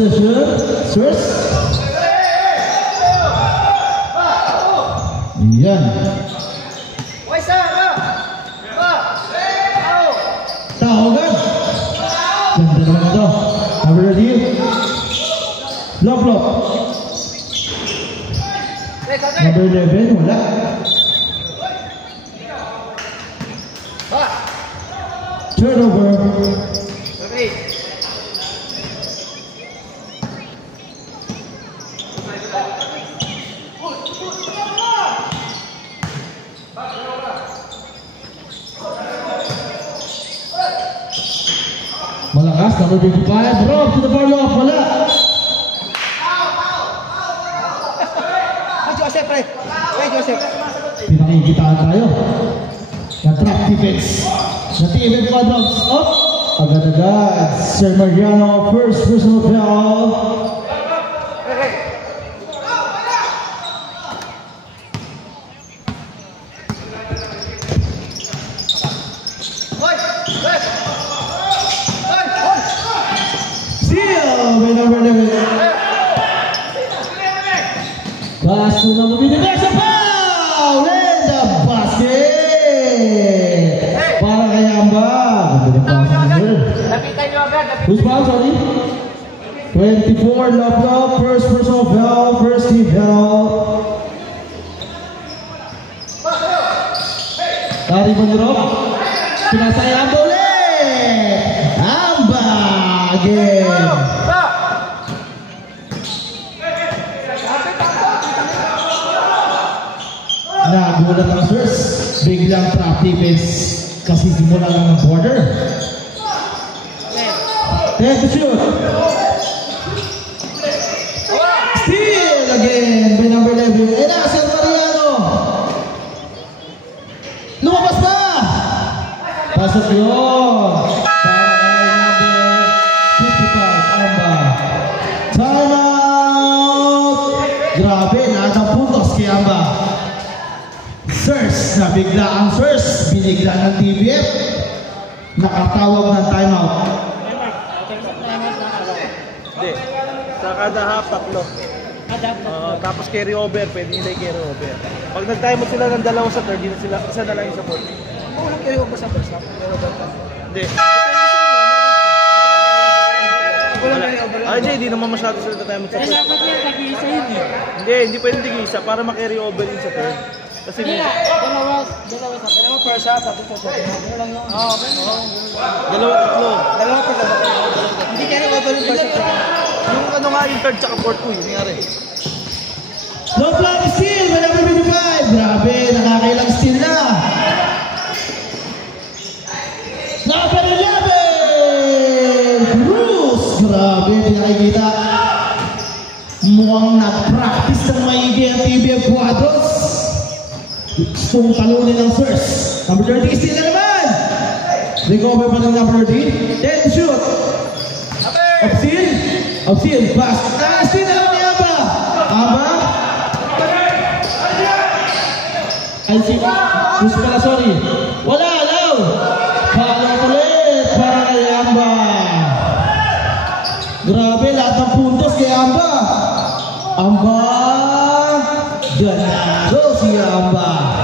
position. Source. Yan. Tawagan. Ganda naman ito. Number 13. Lock. Number 11, wala. Turnover. Malakas, number 55. Drop to the bar lock, wala. Pinakikitaan tayo. Na-trap defense. Na-TV quadrants up. Agad-agad. Sir Mariano, first personal foul. Steal by number 11. Pass to number 55. Foul in the basket. Para kay Amba. Who's foul, sorry? 24, Love, first personal foul, first team foul. Tari Banirok. Pinasay Amba ulit. Amba again. Nagulat ang first. Biglang trap defense kasi simula lang ng border. Take the shoot. Steal again by number 11. Sir Mariano. Lumabas na. Pasok yun. Para kay number 55, Amba. Time out. Grabe, nakatang puntos kay Amba. Sirs, nabigla ang Sirs. Binigla ng TBF. Nakatawag ng timeout. Hindi. Sa kada half, tatlo. Tapos carry over, pwede nila carry over. Pag nag-timeout sila ng dalawa sa third, isa na lang yung sa fourth. Walang carry over sa first half. Hindi. Hindi naman masyado sila na-timeout sa first. Dapat niya, tag-iisa yun eh. Hindi pwede tag-iisa para ma-carry over yun sa third. Kasi dalawa first half, tapos first half. Dalawa, tatlo. Hindi kaya over yung first half. Yung ano nga yung third tsaka fourth ko, yun nangyari. Low block steal by number 55. Grabe, nakakailang steal na. Number 11. Cruz. Grabe, pinakikita. Mukhang nag-practice ng maigi ang TBF Quadros. Gustong talunin ng Sirs. Number 30, steal na naman. Recover pa ng number 13. Then shoot. Upsteal. Pass. Steal na naman ni Amba. Amba. Ay, gusto pala, sorry. Wala, alaw. Follow ulit para kay Amba. Grabe, lahat ng puntos kay Amba. Amba. Ganado si Amba.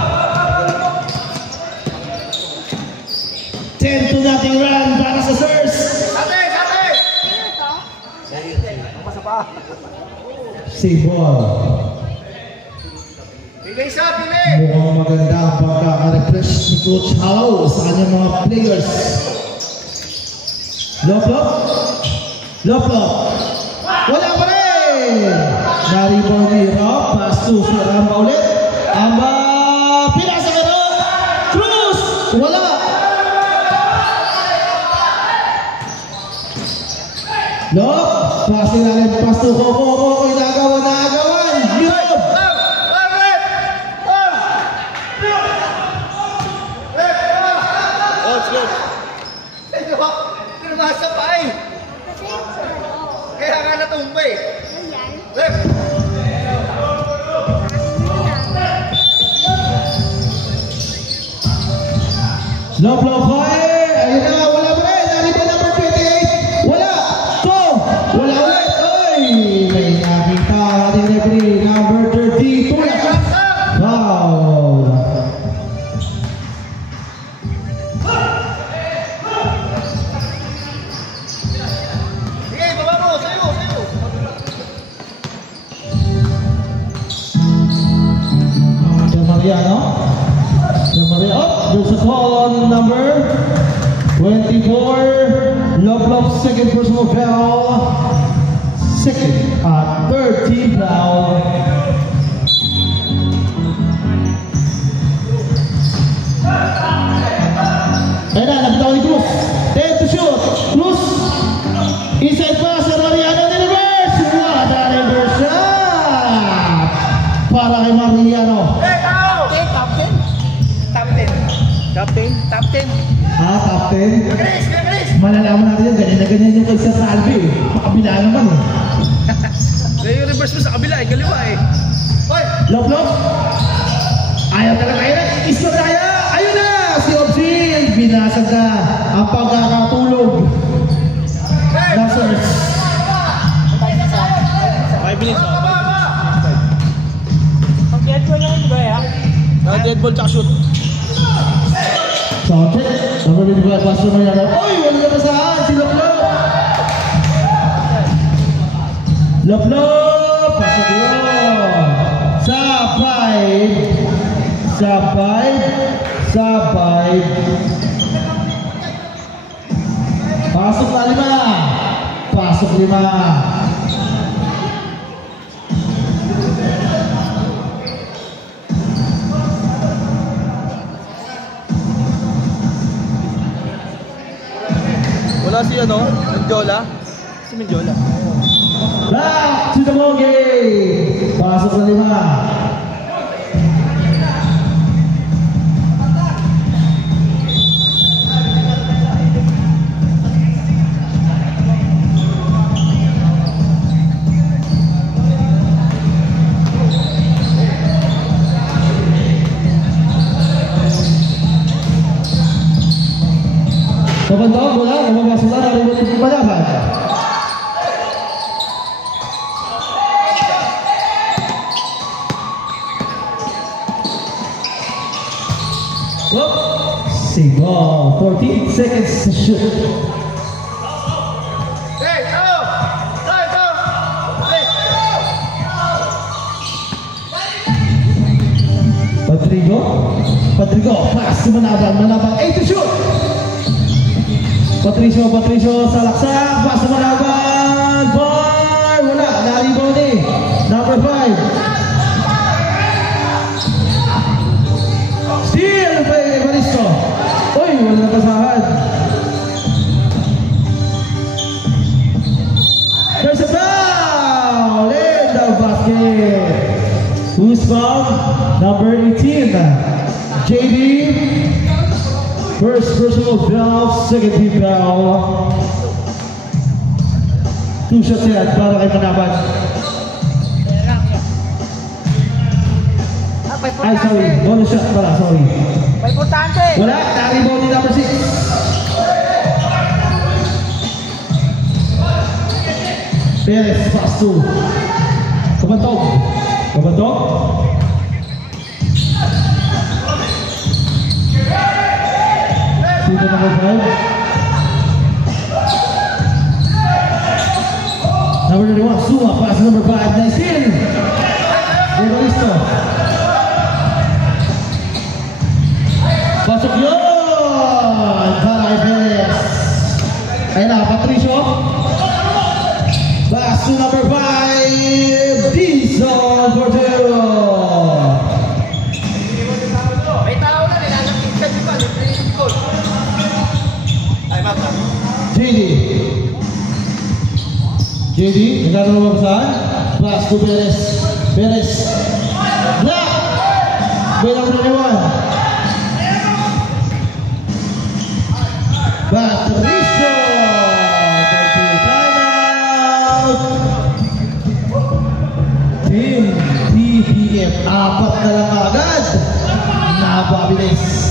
10-0 run para sa Sirs. Save ball. Mukhang maganda ang pagkaka-refresh ni Coach Hao sa kanyang mga players. Low block. Wala pa rin. Naribon ni Rob. Pass to si Amba ulit. Amba. Pinasa ka na. Cruz. Wala. Lob. Pass ilalim. Pass to Coco. Inagawan. Europe. Kaya nga natumbay. Low block fire. Ayun na, wala pa rin. Nari ba number 28? Wala. Wala ulit. ating referee, number 32. Foul. Sige, baba mo, sayo. Mariano. There's a call on number 24. Love, second personal foul. Third team foul. Ayan na, nabitawan ni Cruz. 10 to shoot. Cruz. Inside pass, Mariano in reverse. What a reverse shot. Para kay Mariano. Top 10. Top 10? Malalaman natin yan, ganyan na ganyan yung kay Sir Salvi. Makabila naman eh. Kaya yung reverse mo sa kabila kaliwa eh. Lop. Ayaw talaga kayo na. Isko tayo. Ayun na. Si Obsin. Binasag na ang pagkakatulog. Lasers. 5 minutes. Pag-dead ball lang ito ba ya? Dead ball tsaka shoot. Sound check. Number 25, Pastor Mariano. Uy, wala na basahan. Si Lop. Pasok yun. Sabay. Pasok na 5. Pasok 5. Wala si Mendiola. Si Mendiola. Back to the ball game. Pasok na 5. Teman-teman bola, membawa saudara dari mulut kebanyakan. Single, 14 seconds to shoot. Patrigo, pass menabang, 8 to shoot. Patricio salaksak, pas menabang, bar, wala, dari Boni, number 5. Steal by Evaristo. Uy, wala na pasahan. There's a foul in the basket. Who's fouled? Number 18, JD. First personal foul, second team foul. 2 shots yan para kay Manaban. Ay, sorry. Bonus shot pala, sorry. May importante. Wala, naribaw ni number 6. Perez, pass 2. Kabantog. Sino number 5? Number 31, Suma, pass number 5. Nice in. Evaristo. Pasok yun! Para kay Perez. Ayun na, Patricio. Pass to number 5. Dizon for 2. May tao na, nilalapit ka di ba? Nag-training goal. Ay, mata. JD, nagkaroon mo ba saan? Pass to Perez. Black! Bilang 21. Patricio! Timeout! Team TPM, 4 na lang agad. Napabilis.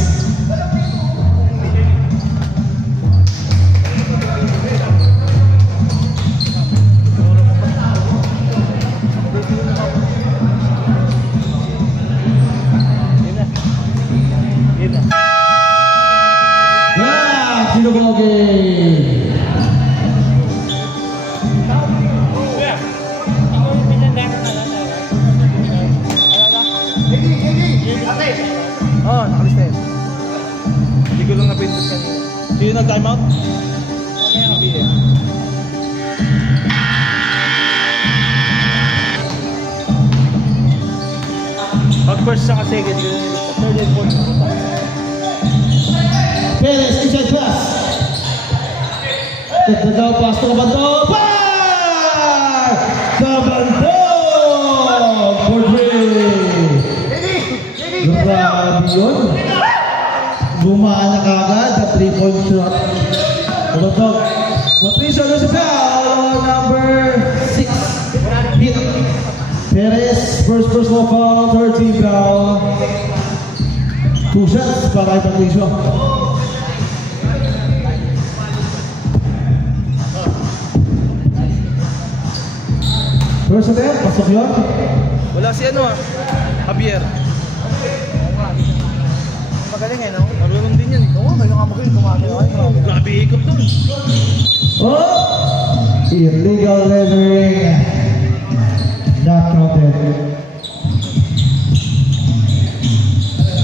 Oo, nakalis na yun. Hindi ko lang napindot kanina. Sino nag-time out? Kaya nga BM. Pag first sa second, yun yung third and fourth. Perez, inside pass. Nagdagaw pass to Kabanto. Bang! Kabanto! For three. Grabe yun. Bumaan na kagad at 3-point shot. Kabanto. Patricio Lucifel, number 6. Hit. Perez, first personal foul, third team foul. 2 shots para kay Patricio. First attempt, pasok yun. Wala si ano Javier. Magaling no? Marunong din yan eh. Oo, kayo nga magaling. Tumagaling. Grabe ikot doon. Oh! Illegal lettering. Not counted.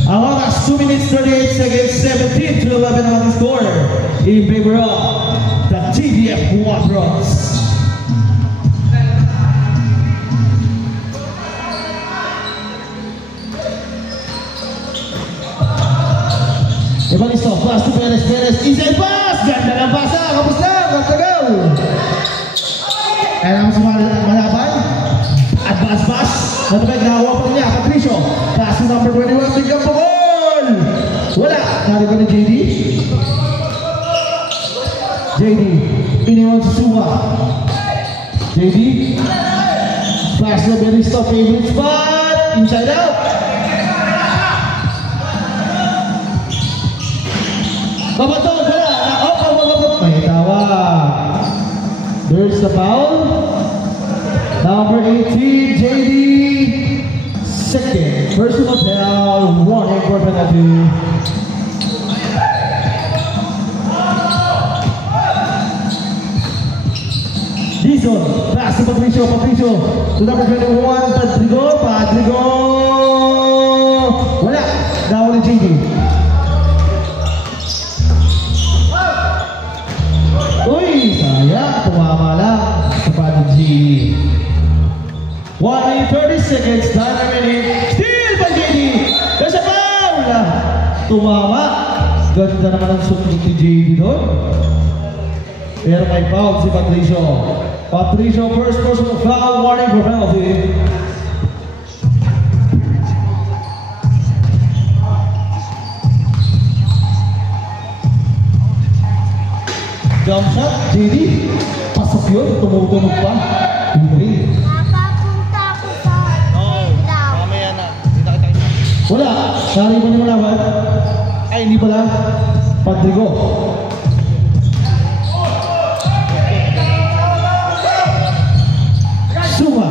Ang oras, 2 minutes 38 seconds, 17 to 11 on the score. In favor of the TDF Quadros. Evaristo, pass to Perez, Perez, inside pass! Ganda ng pasa, kapos lang, magtagaw! Kaya naman malaban. Advance pass. Natapag nahawa pa niya, Patricio. Pass to number 21, biglang po goal! Wala, nariba ni JD. JD, iniwan sa Suwa. JD. Pass to Evaristo, favorite spot. Inside out. Kabanto, wala. May tawag. There's the foul. Number 18, JD. Second. Personal foul. 1 for penalty. Dizon. Pass to Patricio. Patricio. To number 21, Padrigo. Padrigo. Wala. Down ni JD. Uy, sayang. Tumama lang sa Padrigo. 1 minute 30 seconds. Time remaining. Steal by JD. There's a foul. Tumama. Ganda naman ang sunod ni JD doon. Pero may foul si Patricio. Patricio, first personal foul. Warning for penalty. Jump shot, JD. Pasok yun, tumutunog pa. Hindi. Napapunta ko sa Daw. Mamaya na. Hindi na kita. Wala. Sari mo naman naman. Ay, hindi pala. Padrigo. Suma.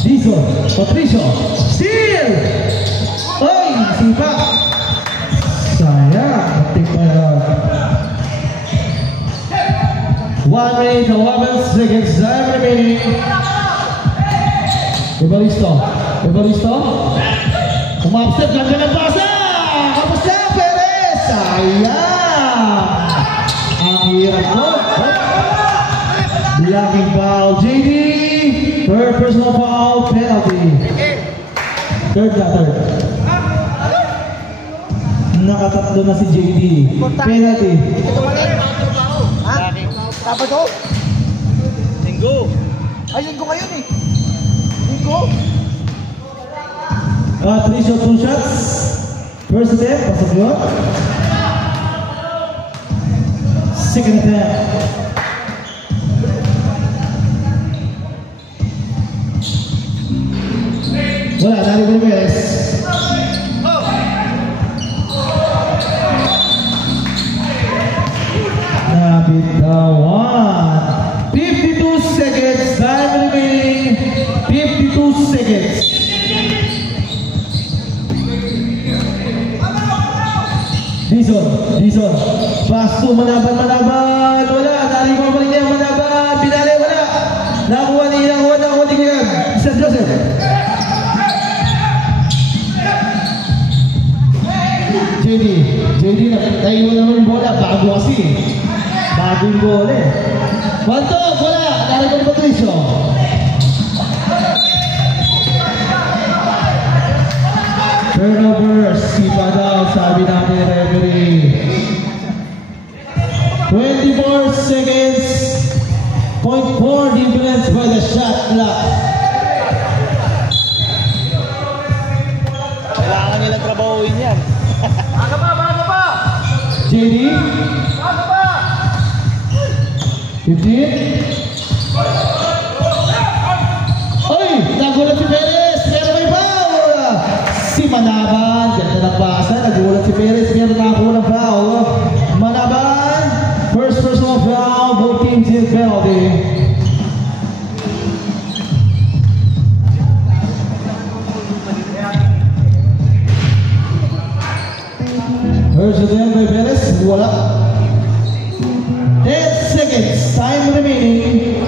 Dizon. Patricio. Steal! Ay, sipa. Sayang. Batik pa yan. 1 minute 11 seconds. Time remaining. Evaristo. Evaristo. Umapstep. Ganda ng pasa. Kapos na, Perez. Sayang. Ang hirap mo. Blocking foul. JD. Third personal foul. Penalty. Third na, third. Nakatatlo na si JD. Penalty. Ha? Sabado? Linggo. Ay, linggo ngayon eh. Linggo? Patricio, 2 shots. First attempt, pasok yun. Second attempt. Wala, nari mo ni Perez. Nabitawan. 52 seconds. Time remaining. 52 seconds. Dizon. Pass to Manaban. Wala. Nari mo pa rin niya. Manaban. Pinali. Wala. Nakuha ni Kuyan. San Joseph. JD, naiwan naman yung bola. Bago kasi. Bago yung bola eh. 1-2, bola. Narito ni Patricio. Turnover, sipa daw, sabi natin referee. 24 seconds, 0.4 difference by the shot clock. Kailangan nilang trabahuin yan. Baga pa! JD, Baga pa! 15. Oy, nagulat si Perez, pero may foul. Si Manaban, ganda ng pasa, nagulat si Perez, pero nakakuha ng foul. Manaban, first personal foul, both teams in penalty. First attempt by Perez, wala. 10 seconds, time remaining.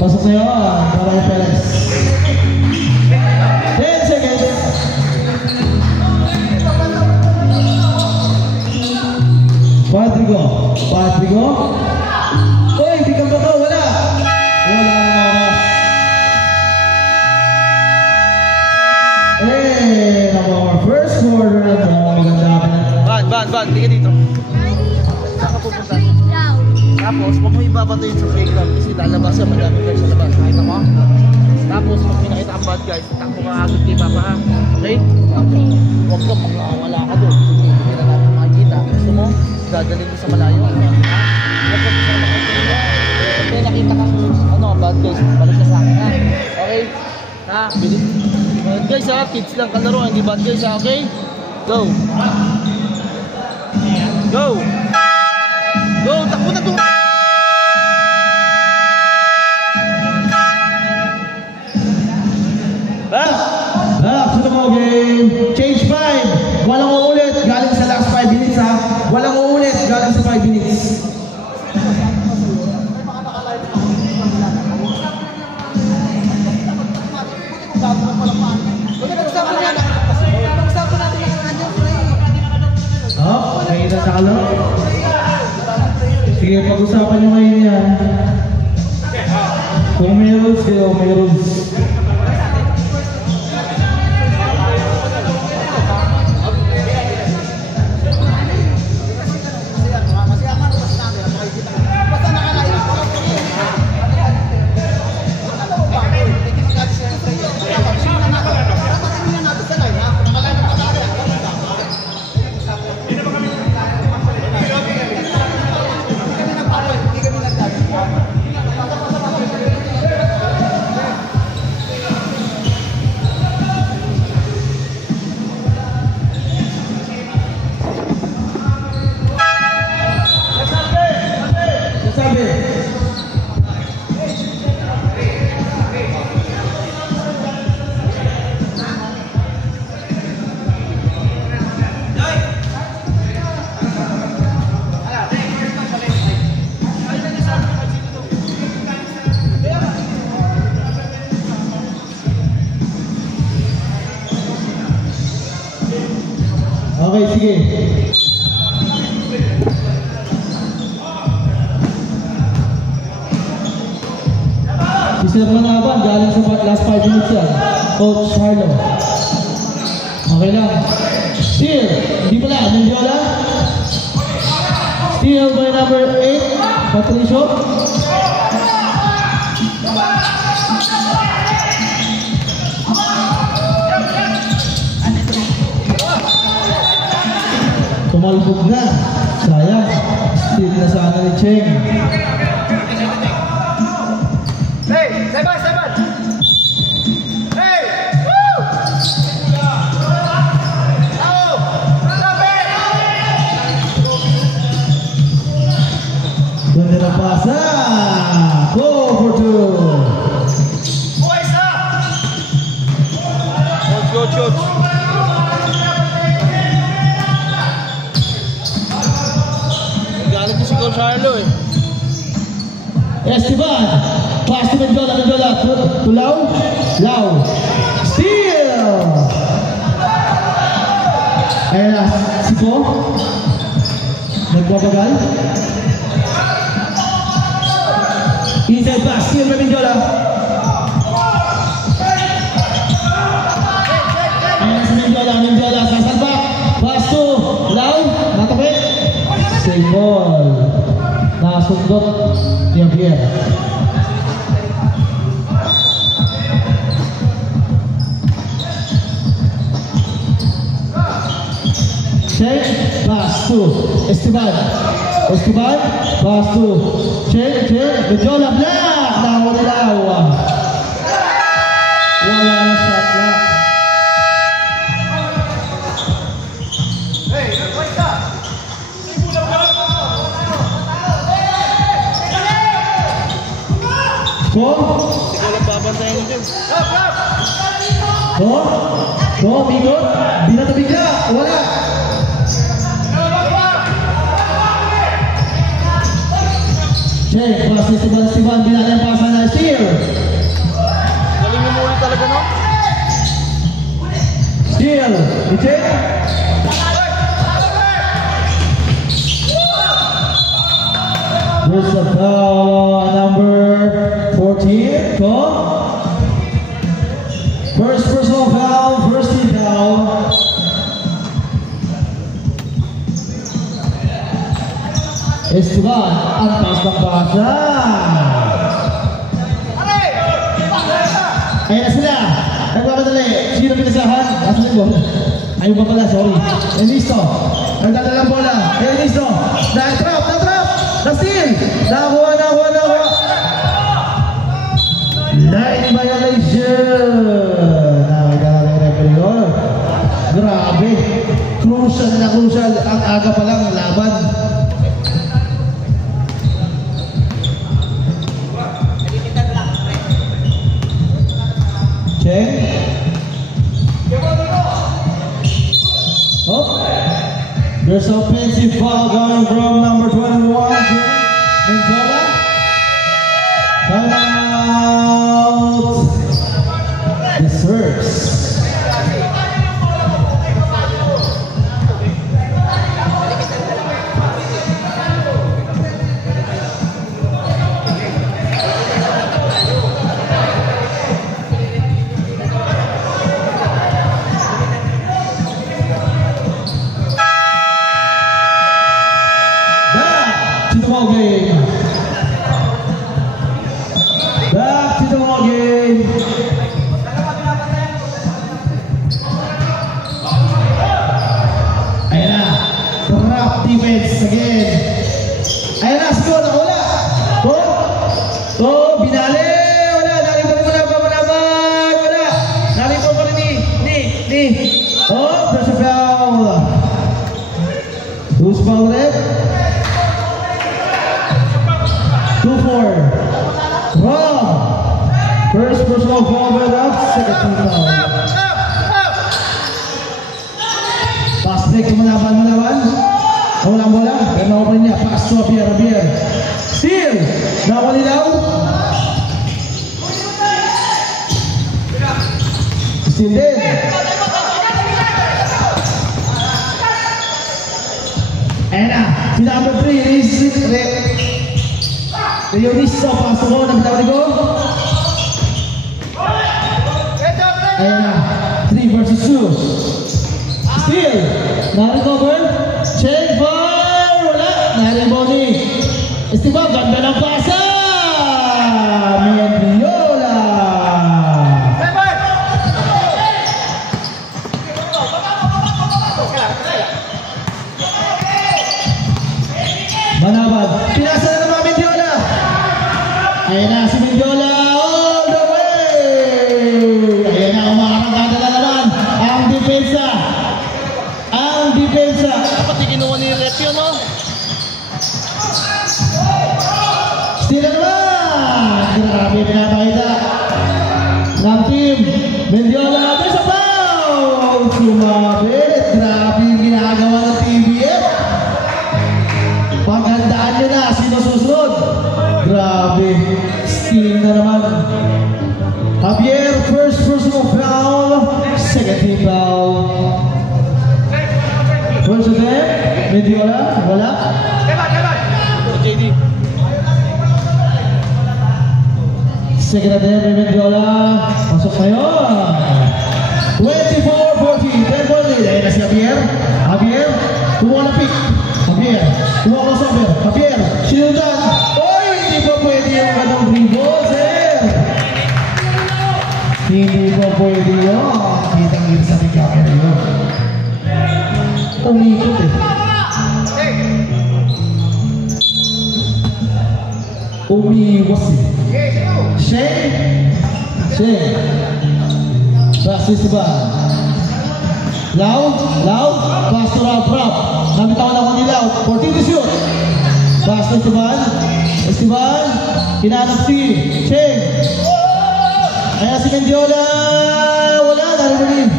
Pasok na yun, para kay Perez. 10 seconds. Patrigo. Uy, di ka ba ka? Wala. Wala na oras. Naman, first quarter na ito. Maganda ka na. Van, di ka dito. Saan ka pupunta? Playground. Tapos, huwag mo ibabatuin sa playground kasi lalabas yan, madami guys sa labas. Nakita mo? Tapos, pag may nakita ang bad guys, takbo ka agad kay Papa ha. Okay? Okay. Huwag ka, pag nakawala ka doon. Hindi na natin makikita. Gusto mo, dadalhin ko sa malayo. Huwag ka sa makikita. Pag may nakita kang bad guys, balik ka sa akin ha. Okay? Ha? Bilis. Bad guys ha, kids lang kalaro, hindi bad guys ha, okay? Go! Go! Go! Takbo na to! Sunod mo game. Change 5. Walang uulit. Galing sa last 5 minutes ha. Walang uulit. Galing sa 5 minutes. Ngayon na nakalaro. Sige, pag-usapan nyo ngayon yan. Kung may rules kayo, may rules. Okay, sige. Sila Manaban, galing sa last 5 minutes yan. Coach Harlow. Okay lang. Steal. Hindi pala, Mendiola. Steal by number 8, Patricio. Tumalbog na. Sayang. Steal na sana ni Cheng. Hey, Seban! Hey! Woo! Oh! Lapit! Ganda na pasa. Go for 2. Boys up! Coach. Galit ko si Coach Harlow eh. Esteban, pass to Mendiola, to Lau, steal! Nagbabagal. Inside pass, Steal by Mindiola. Ayan si Mindiola, sasal back. Pass to Lau, natapit. Save ball. Nasundot ni Javier. Check, pass to Esteban, pass to check, Mindiola, black, Lau. Wala na shot black. Ikaw lang babantayan mo dyan. Bigot, bigla, wala. Check, pass ni Esteban, binala yung pasa na Steal. Galing yung muli talaga, no? Steal, check. There's the number 14, come. First personal foul, first team foul. Esteban, antas ng pasa. Ayan na sila. Nagmamadali. Sino pinasahan? Asan yung bola? Ayun ba pala, sorry. Enisto. Nagdadalang bola. Enisto. Na-trap. Na-steal. Nakuha. Line violation. Nakagala ng referee. Grabe. Crucial. Ang aga pa lang laban. Check. There's offensive foul coming from number 21, Mindiola. Timeout. Deserves. Back to the ball game. Ayan na. Trap defense again. Ayan na, score. Wala. Binali. Wala. Nalito rin malabang. Wala. Nalito pa rin ni. Pressure foul. Who's foul red? 2-4. Rob. First personal foul by Rob. Second team foul. Pass break lumalaban. Walang bola. Pero nakuha niya. Pass to Javier. Steal. Nawalilaw. Steal din. Ayan na. Si number 3. Leonista, pasok ko, nagtawag ko. Ayan na, 3 versus 2. Steal, na-recover. Check fire, wala. Na-rebounding. Esteban, ganda ng pasa. Mindiola. Manabad, pinasa na naman Mindiola. Ayan na si Mindiola all the way. Ayan na, umakarangkada na naman ang depensa. Dapat ikinuha ni Rep yun, no? Steal na naman. Grabe pinapakita ng team Mindiola. There's a foul. Sumabit. Grabe yung ginagawa ng TBF. Paghandaan nyo na, sino susunod? Grabe. Steal na naman. Javier, first personal foul. Second team foul. First of them, Mendiola, wala. JD. Second attempt by Mendiola. Pasok kayo. 24-14. 10 point lead. Ayan na si Javier. Javier, kumuha ng pick. Javier, kumuha ng sober. Javier, sinudan. Oy, hindi pa pwede yung ganong dribble, sir. Hindi pa pwede yun. Kitang-kita sa ating camera yun. Umikot eh. Umiwas eh. Shane. Pass to Esteban. Loud. Pass to Rap. Nabitawan ako ni Loud. 14 to shoot. Pass to Esteban. Hinanap si Shane. Ayan si Mendiola. Wala. Narinig.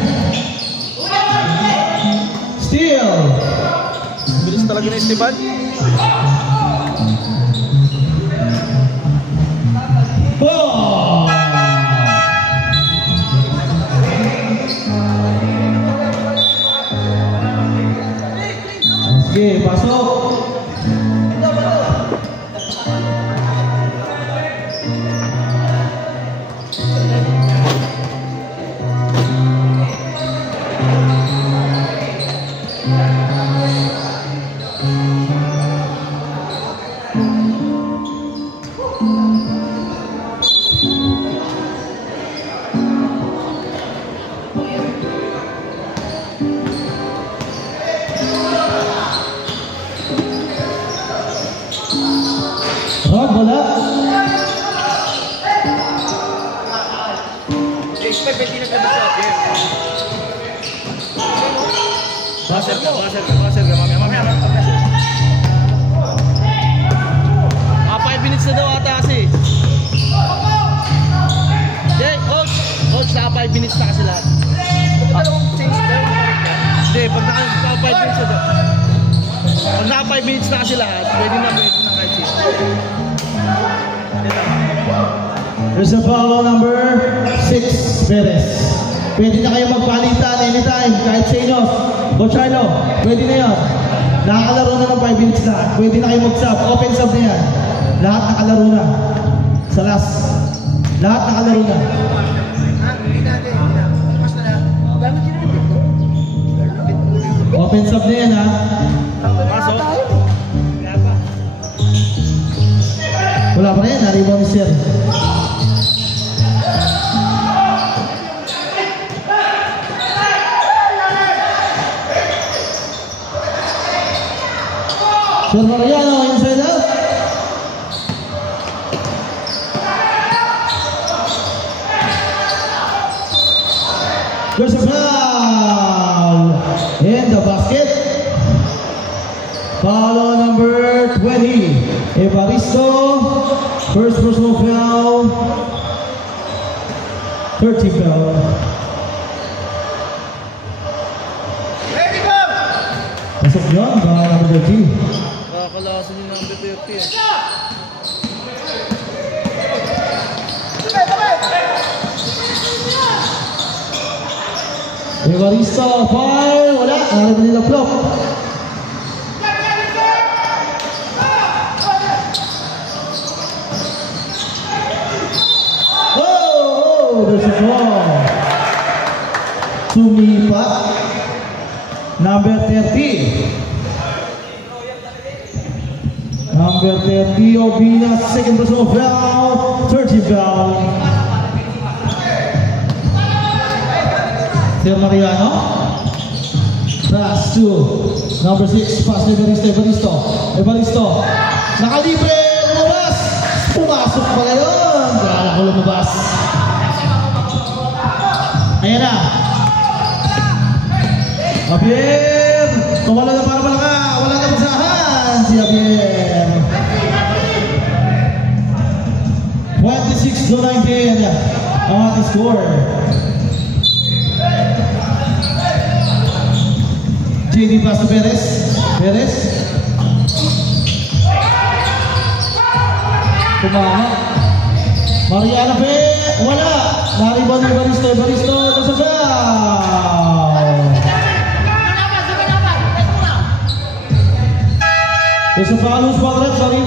Steal. Bilis talaga ni Esteban. Oh! Sige, pasok. Rob, wala. Buzzer ka. Mamaya. 5 minutes na daw ata kasi. Coach, naka 5 minutes na kasi lahat. Hindi, pag naka 5 minutes na daw. Pag naka 5 minutes na kasi lahat, pwede na kahit sino. There's a foul on number 6, Perez. Pwede na kayo magpalitan anytime, kahit sa inyo. Coach Arlo, pwede na yan. Nakakalaro na ng 5 minutes na. Pwede na kayo mag-sub. Open sub na yan. Lahat nakalaro na. Sa last. Lahat nakalaro na. Open sub na yan, ha? Wala pa rin. Naribaw ni Sir. Sir Mariano, inside out. There's a foul in the basket. Foul on number 20, Evaristo. First personal foul. 30 foul. Pasok yun, baka number 30. Kakalasan yung number 30 eh. Evaristo, foul, wala. Narinig nila flop. Oh, there's a foul. Sumipat. Number 30. Number 30, Obina, second personal foul, 30 foul. Sir Mariano. Pass to number 6, pass to Evaristo. Nakalibre, lumabas. Pumasok pa ngayon. Kala ko lumabas. Ayan na. Javier, kumala na para malaka. Wala na magsahan si Javier. 26-19 ang ating score. JD pass to Perez. Kumaha. Mariana Pe, wala. Nariban ni Evaristo. Nasa foul. There's a foul, who's foul left, sorry.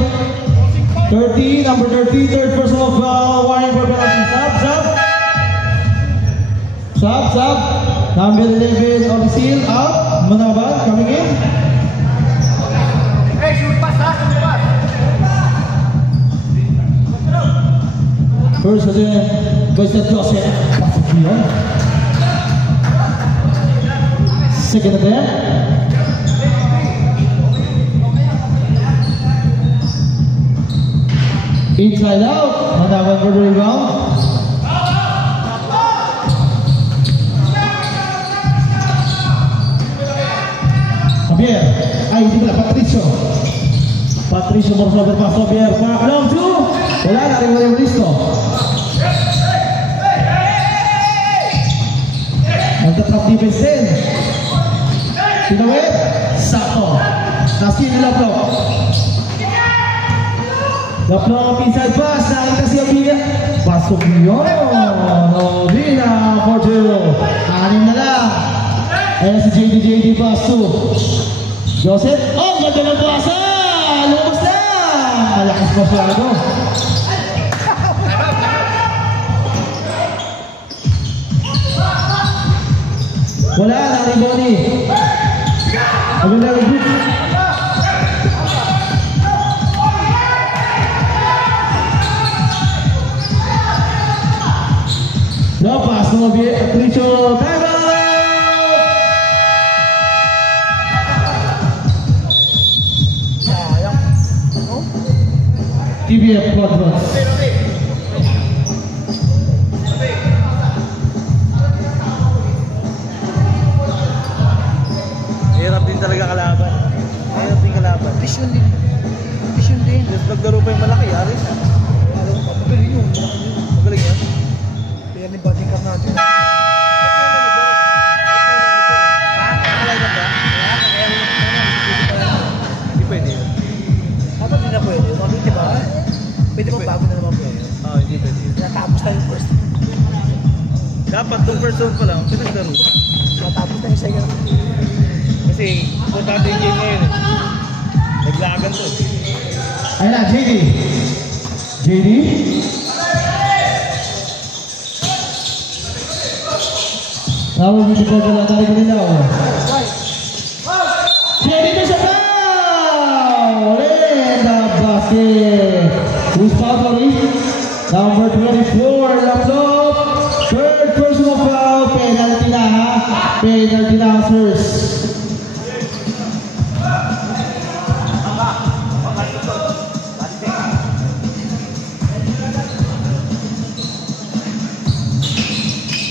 30, number 30, third person of warning for penalty. Sub. Number 11 of the seal, out. Manaban coming in. Hey, shoot pass, ha? Shoot pass. First again, goes to Joseph. Pasok yun. Second attempt. Inside out. Manaban for the rebound. Javier, ay hindi pala, Patricio crossover pass, Javier, long two, wala na rin yung listo. Nagtatrap defense din. Tinawid, sakto. Naskin yung Laplop inside pass, nakita si Obina. Pasok yun, Obina, 4-0. 6 na lang. Ayan si JD pass to Joseph. Oh, ganda ng pasa! Lumabas na! Malakas masyado. Wala na rin Bonnie. Maganda rin group. No pass, no Patricio. Time out! TBF Quadros. Hirap din talaga kalaban. Vision din. Just naglaro pa yung malaki, Aris. Magaling yun. Magaling yan. Kaya ni Bading Cup natin. Hindi pwede yun. Dapat hindi na pwede. Mabuti ba? Pwede pa bago na naman pwede. Hindi pwede yun. Natapos tayo yung first. Dapat itong first round pa lang, pinaglaro. Matapos tayo yung second. Kasi, importante yung game ngayon eh. Naglagan to. Ayun na, JD. Now we need to go to the tarik nila. JD to sa foul! And the basket. Who's foul? Number 24, Laplop. Third personal foul. Penalty na first.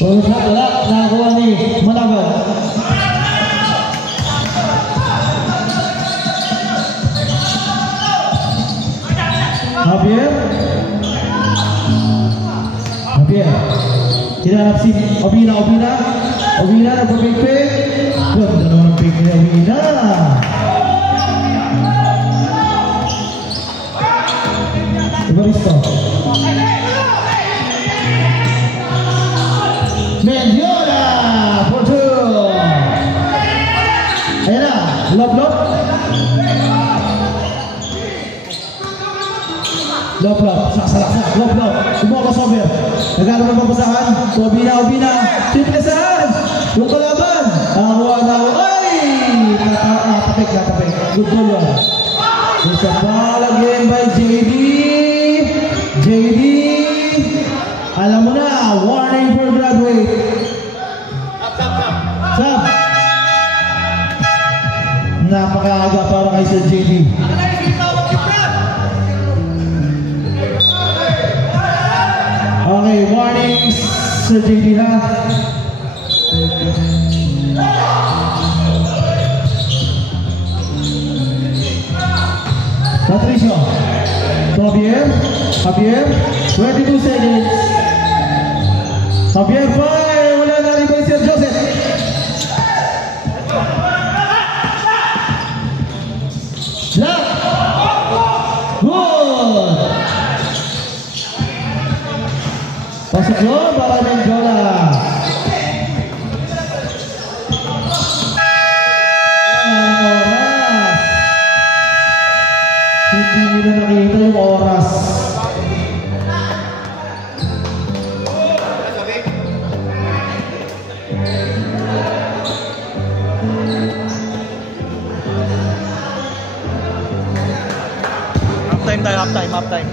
Wala, nakakuha ni Manaban. Javier. Hinanap si Obina nagpapigpig. Ganda naman ang pig ni Obina. Ibaristo. Mendiona for two. Ayan na, Loplop. Saksalaksak, Loplop. Kumaka sober. Nagano ng papasahan. Obina. Simplisan. Yung kalaban. Ay! Natapik. Good goal yun. There's a foul again by JD. Alam mo na, warning for graduate. Sab. Napakaaga para kay Sir JD. Okay, warning Sir JD ha. Patricio. Javier, 22 seconds. Javier fire, wala na rin ba Sir Joseph? Lock. Good. Pasok yun para Menjola. time, half time.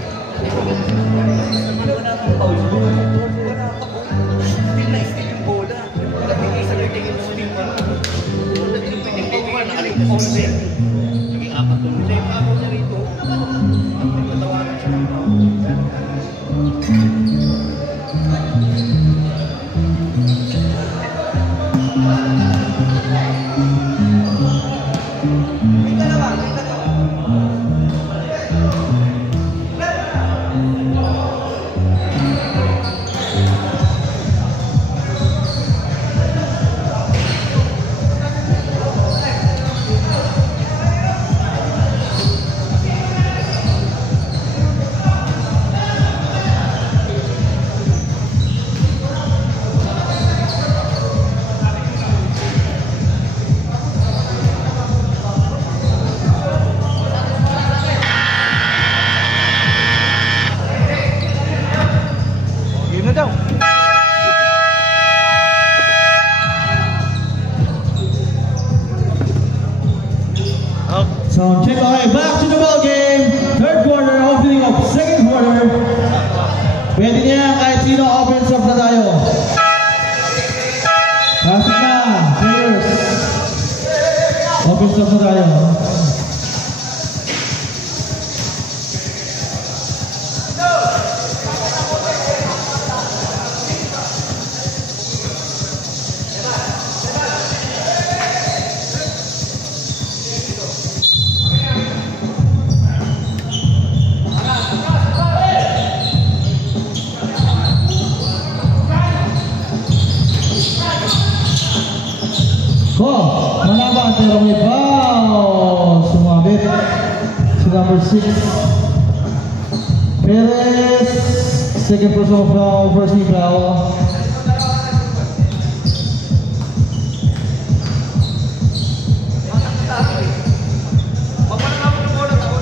Game na daw. Sound check. Okay, back to the ball game. Third quarter, opening of second quarter. Pwede niya kahit sino offensive na tayo. Pasok na, players. Offensive na tayo. Malaban pero may foul. Sumabit si number 6 Perez. Second personal foul, first team foul.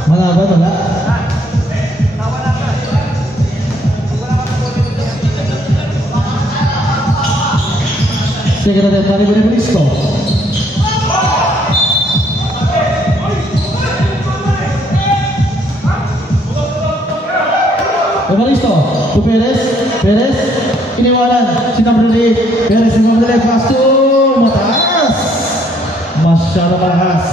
Malaban wala. Second attempt, Tani Benevenisto. Evaristo to Perez. Perez iniwanan si number 8. Perez ng number 8. Pass to mataas. Masyado malakas.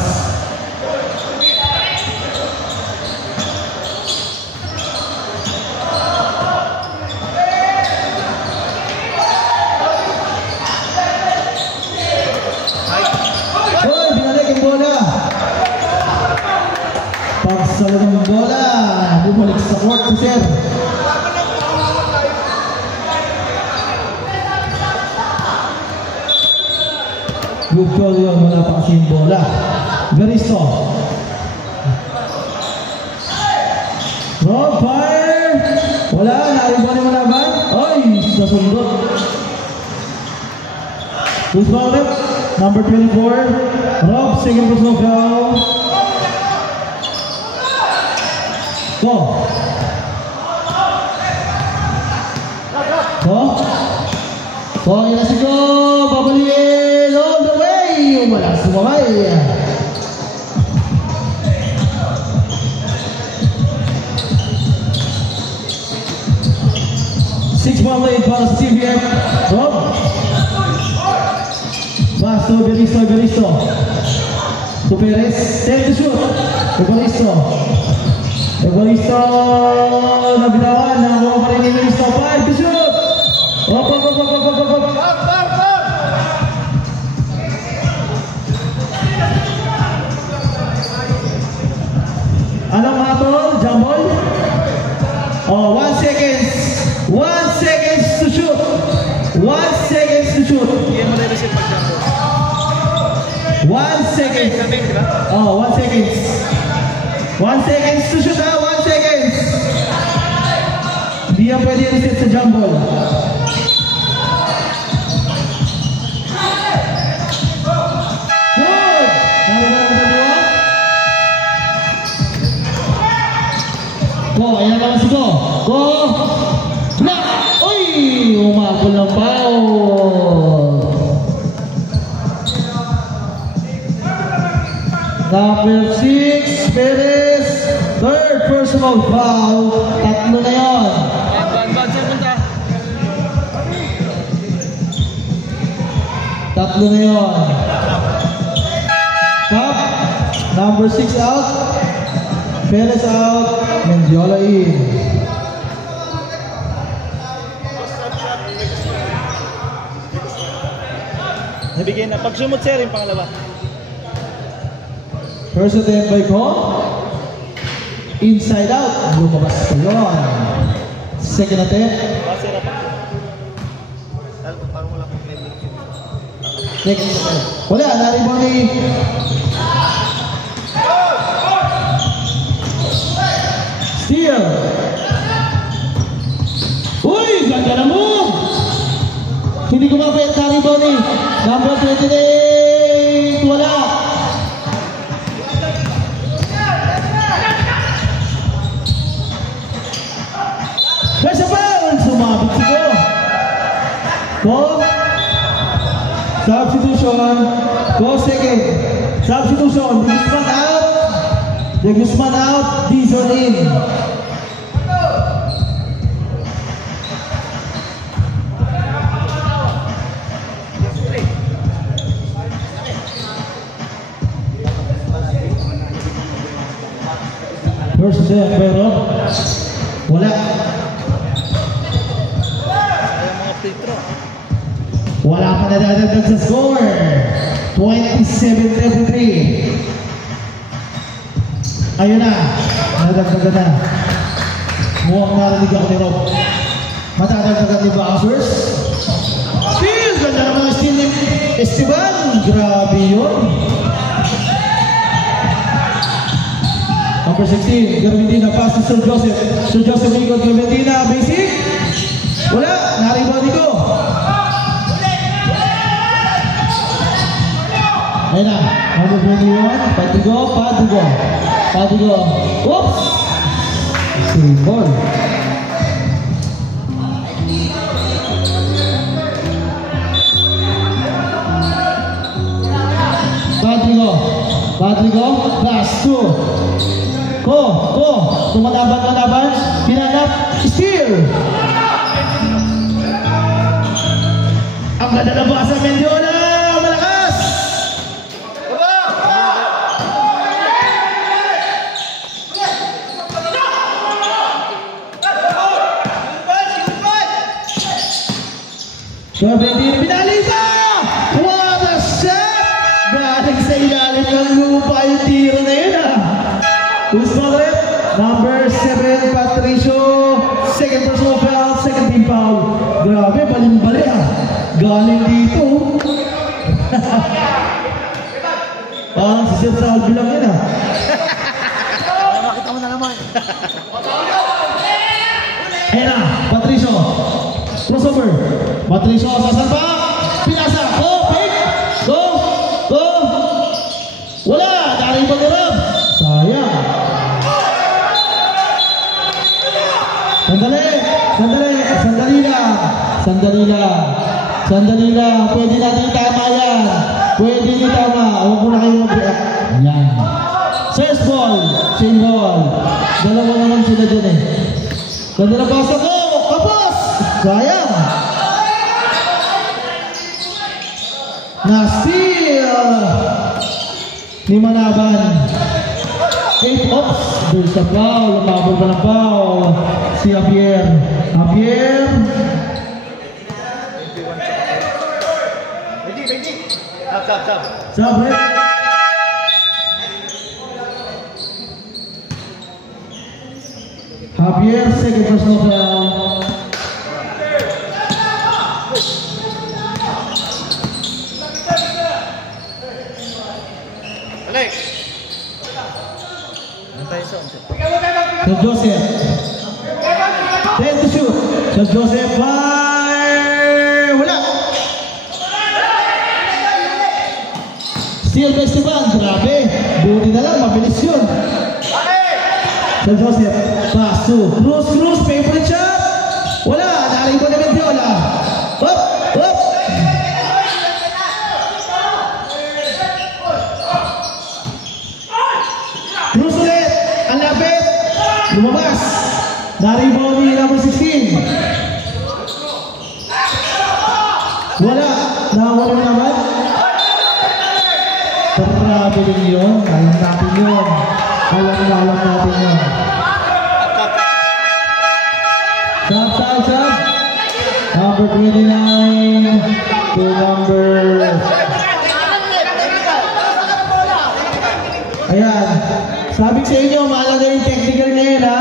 Hoy, binalik ang bola. Pagsalo ng bola. Bumalik sa court si Sir. Good call yun, wala pa kasi yung bola. Evaristo. Rob, fire! Wala, nariba ni Manaban. Ay, nasundot. Who's foul it? Number 24. Rob, second personal foul. Go. Go. Go, yun na si Go. Babaliin all the way. Wala sumamay. Six ball late para sa CBM. Rob. Pass to Evaristo. Evaristo. To Perez. Take the shoot. Evaristo. Evaristo. Nabitawan. Nakuha pa rin Evaristo. 5 to shoot. Up. Anong hatol? Jambol? Oh, 1 seconds. 1 seconds to shoot. 1 seconds to shoot. Hindi mo na-receive pag-jumbo. 1 second. Oh, 1 seconds. 1 seconds to shoot ha. 1 seconds. Hindi yan pwede reset sa jambol. Good. Narinig mo dalawa? Go, ayan naman si Go. Go. Block. Uy, umabol ng foul. Number 6, Perez. Third personal foul. Tatlo na yon. Ban, sir, punta. Tatlo na yon. Top. Number 6 out. Perez out. Mendiola in. Nabigay na. Pag sumot, sir, yung pangalawa. First attempt by Kong. Inside out. Lumabas pa yun. Second attempt. Sir, parang wala pang playing. Second attempt. Wala. Naribang ni Steal. Uy! Ganda na mo! Hindi kumapit. Naribang ni number 28. Wala. There's a foul! Sumabit siguro. Go. Substitution. Go second. Substitution. De Guzman out. De Guzman out. Dizon in. First attempt pero wala. Wala pa nadadagdag sa score. 27-33. Ayun na. Nadagdagan na. Mukhang narinig ako ni Rob. Matadagdagan ni Boxers. Steal! Ganda naman ang steal ni Esteban. Grabe yun. Number 16, Garmentina pass to Sir Joseph. Sir Joseph ikot Garmentina, basic. Wala, naribang Nico. Ayun na, number 21, Patigo. Oops! Same ball. Patigo, pass to Go! Tumalaban, pinanap, steal! Ang ganda na ba sa Mendiola! Malakas! Garmentina, pinali pa! What a shot! Galing sa ilalim ng lupa yung tiro na yun ah! Who's fouled? Number 7, Patricio. Second personal foul, second team foul. Grabe, bali ah. Galing dito. Parang si Sir Salvi lang yun ah. Nakita mo na naman. Ayan na, Patricio. Crossover. Patricio, sasalpa. Pinasa. Go, pick. Go. Wala, naribang ni Rob. Sayang. Sandali lang. Pwede natin tama yan. Pwede nyo tama. Huwag mo na kayo mag-react. Ayan. First ball. Same ball. Dalawa naman sila dyan eh. Ganda na basa ko. Kapos. Sayang. Na-steal. Ni Manaban. 8 ops. There's a foul. Lumabol pa ng foul. Si Javier. Tap. Sabre. Javier, second personal foul. Alex. Antay sa Sir Joseph. 10 to shoot. Sir Joseph, fire! Wala! Steal by Esteban. Grabe. Buti na lang. Mabilis yun. Sir Joseph. Pass to Cruz. Favorite shot. Wala. Narinig ko na Mendiola. Hop! Cruz ulit. Ang lapit. Wala. Nakawala naman. Grabe din yun. Alam natin yun. Alam natin yun. Sab. Number 29 to number... Ayan. Sabi sa inyo, mahalaga yung technical ngayon ha.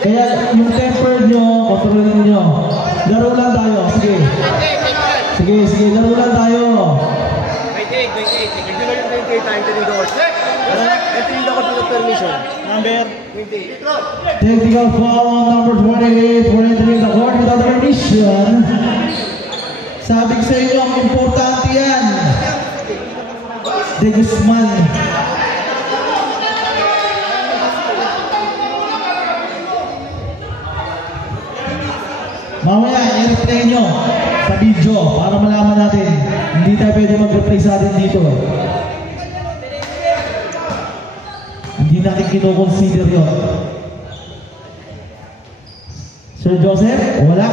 Kaya yung temper nyo, kontrolin nyo. Laro lang tayo. Sige, laro lang tayo. Wait. Hindi ba yung 28 tayo tinidor? Tinidor ko ng permission. Number 28. Technical foul on number 28, 23 the court without permission. Sabi ko sa inyo, ang importante yan. De Guzman. Mamaya, i-replay nyo sa video para malaman natin. Hindi tayo pwede mag-replay sa atin dito. Hindi natin kino-consider yun. Sir Joseph, wala.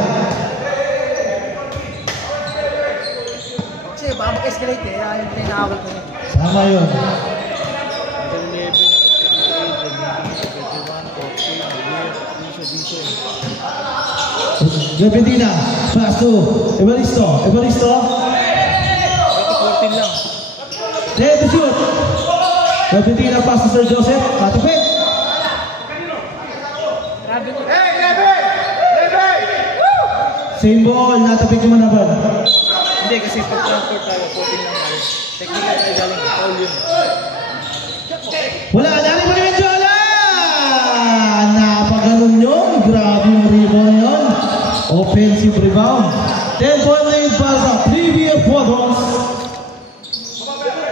Kasi baka mag-escalate eh. Yung tinawag ko niya. Sama yun. 11, 17 na. Pass to Evaristo. 14 lang. Ready to shoot. 17 na pass to Sir Joseph. Katupit. Same ball. Natapit yung manaban. Hindi, kasi pag transport tayo, 14 lang tayo. Technical tayo galing. Foul yun. Wala. Dali mo naman Jola. Napaganon yun. Grabe yung rebound na yun. Offensive rebound. 10 point lead para sa 3BF Quadrons.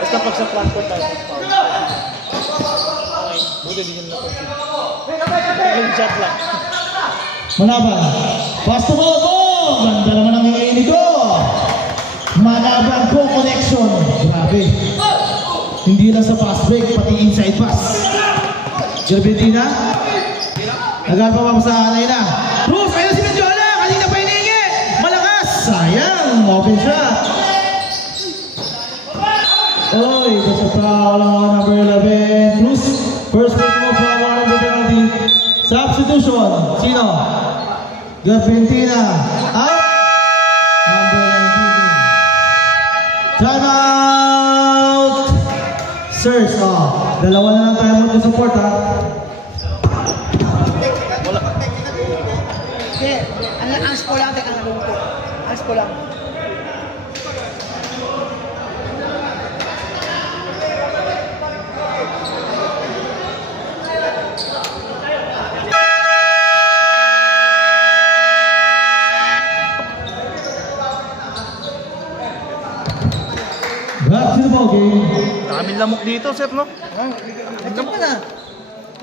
Basta pag sa transport tayo, foul. Okay, buti din yung napansin. Yung shot lang. Manaban. Pass to Bobo. Ganda naman ang hingin ko. Manaban ko connection. Grabe. Hindi lang sa pass break, pati inside pass. Gerbentina. Nagpapapap sa anay na. Cruz, ayun si Menjola. Kanina pa hiningi. Malakas. Sayang. Open shot. Oy, that's a foul on number 11. Cruz. First personal foul on the penalty. Substitution. Sino? Gerbentina. Out. Number 19. Time out. Sirs, dalawa na lang tayo mag-support ha. Hindi. Ang score lang, teka nalung ko. Ang score lang. Back to the ball game. Daming lamok dito, sir, no? Ito mo na.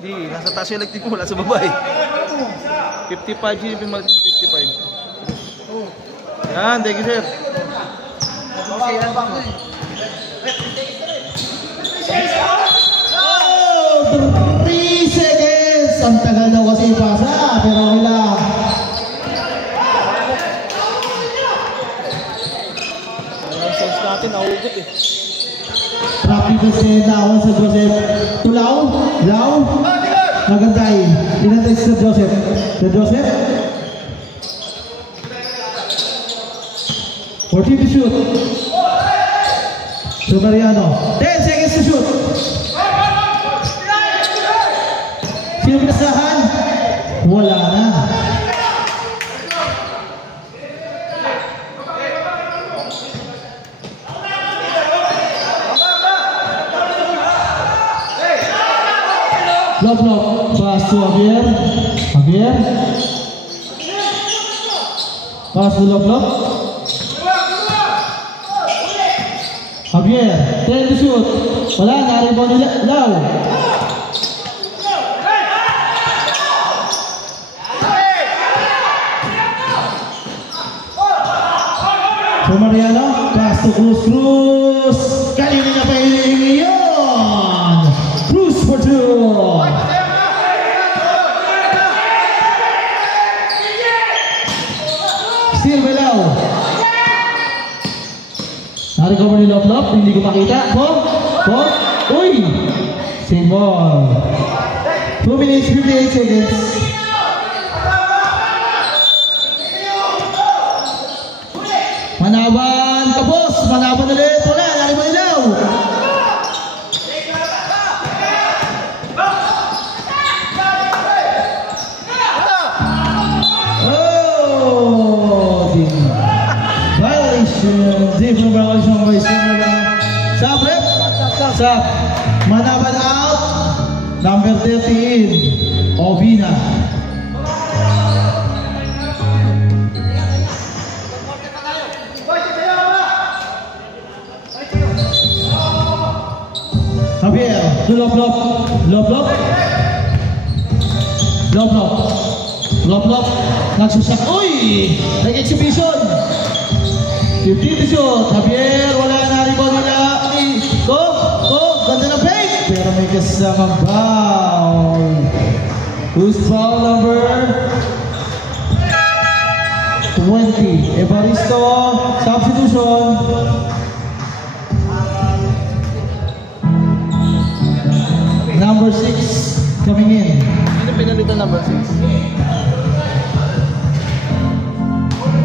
Hindi, nasa taas yung electric mo, wala sa baba eh. 55 GP malit ng 55. Yan, thank you, sir. Kailan ba ako eh? Oh, 3 seconds. Ang tagal daw kasi ipasa, pero okay lang. Ang sounds natin, nahugot eh. Rapid kasi naon sa Joseph. Tulaw, law. Nagantay. Inantay si Sir Joseph. Sir Joseph. 14 to shoot. Sir Mariano. 10 seconds to shoot. Sino pinasahan? Wala na. Lob. Pass to Javier. Pass to lob. Javier. 10 to shoot. Wala, na-rebound nila. Lau. So Mariano. Pass to Cruz. Kanina na pa hinihingi yun. Cruz for 2. Still below. Na-recover ni Lop-Lop, hindi ko makita. Pong, uy! Same ball. 2 minutes, 58 seconds. Manaban, tapos! Manaban ulit, wala, lari mo ilaw! Different violation by Sinner. Sub rep. Sub. Manaban out. Number 13. Ovina. Javier. Lop-Lop. Lop-Lop. Lop-Lop. Lop-Lop. Nagsusak. Uy! Nag-exhibition. 50 to shoot. Javier, wala na rebound nila. Go! Ganda na fake! Pero may kasamang foul. Who's foul number 20? Evaristo, substitution. Number 6 coming in. Ano pinalitan number 6?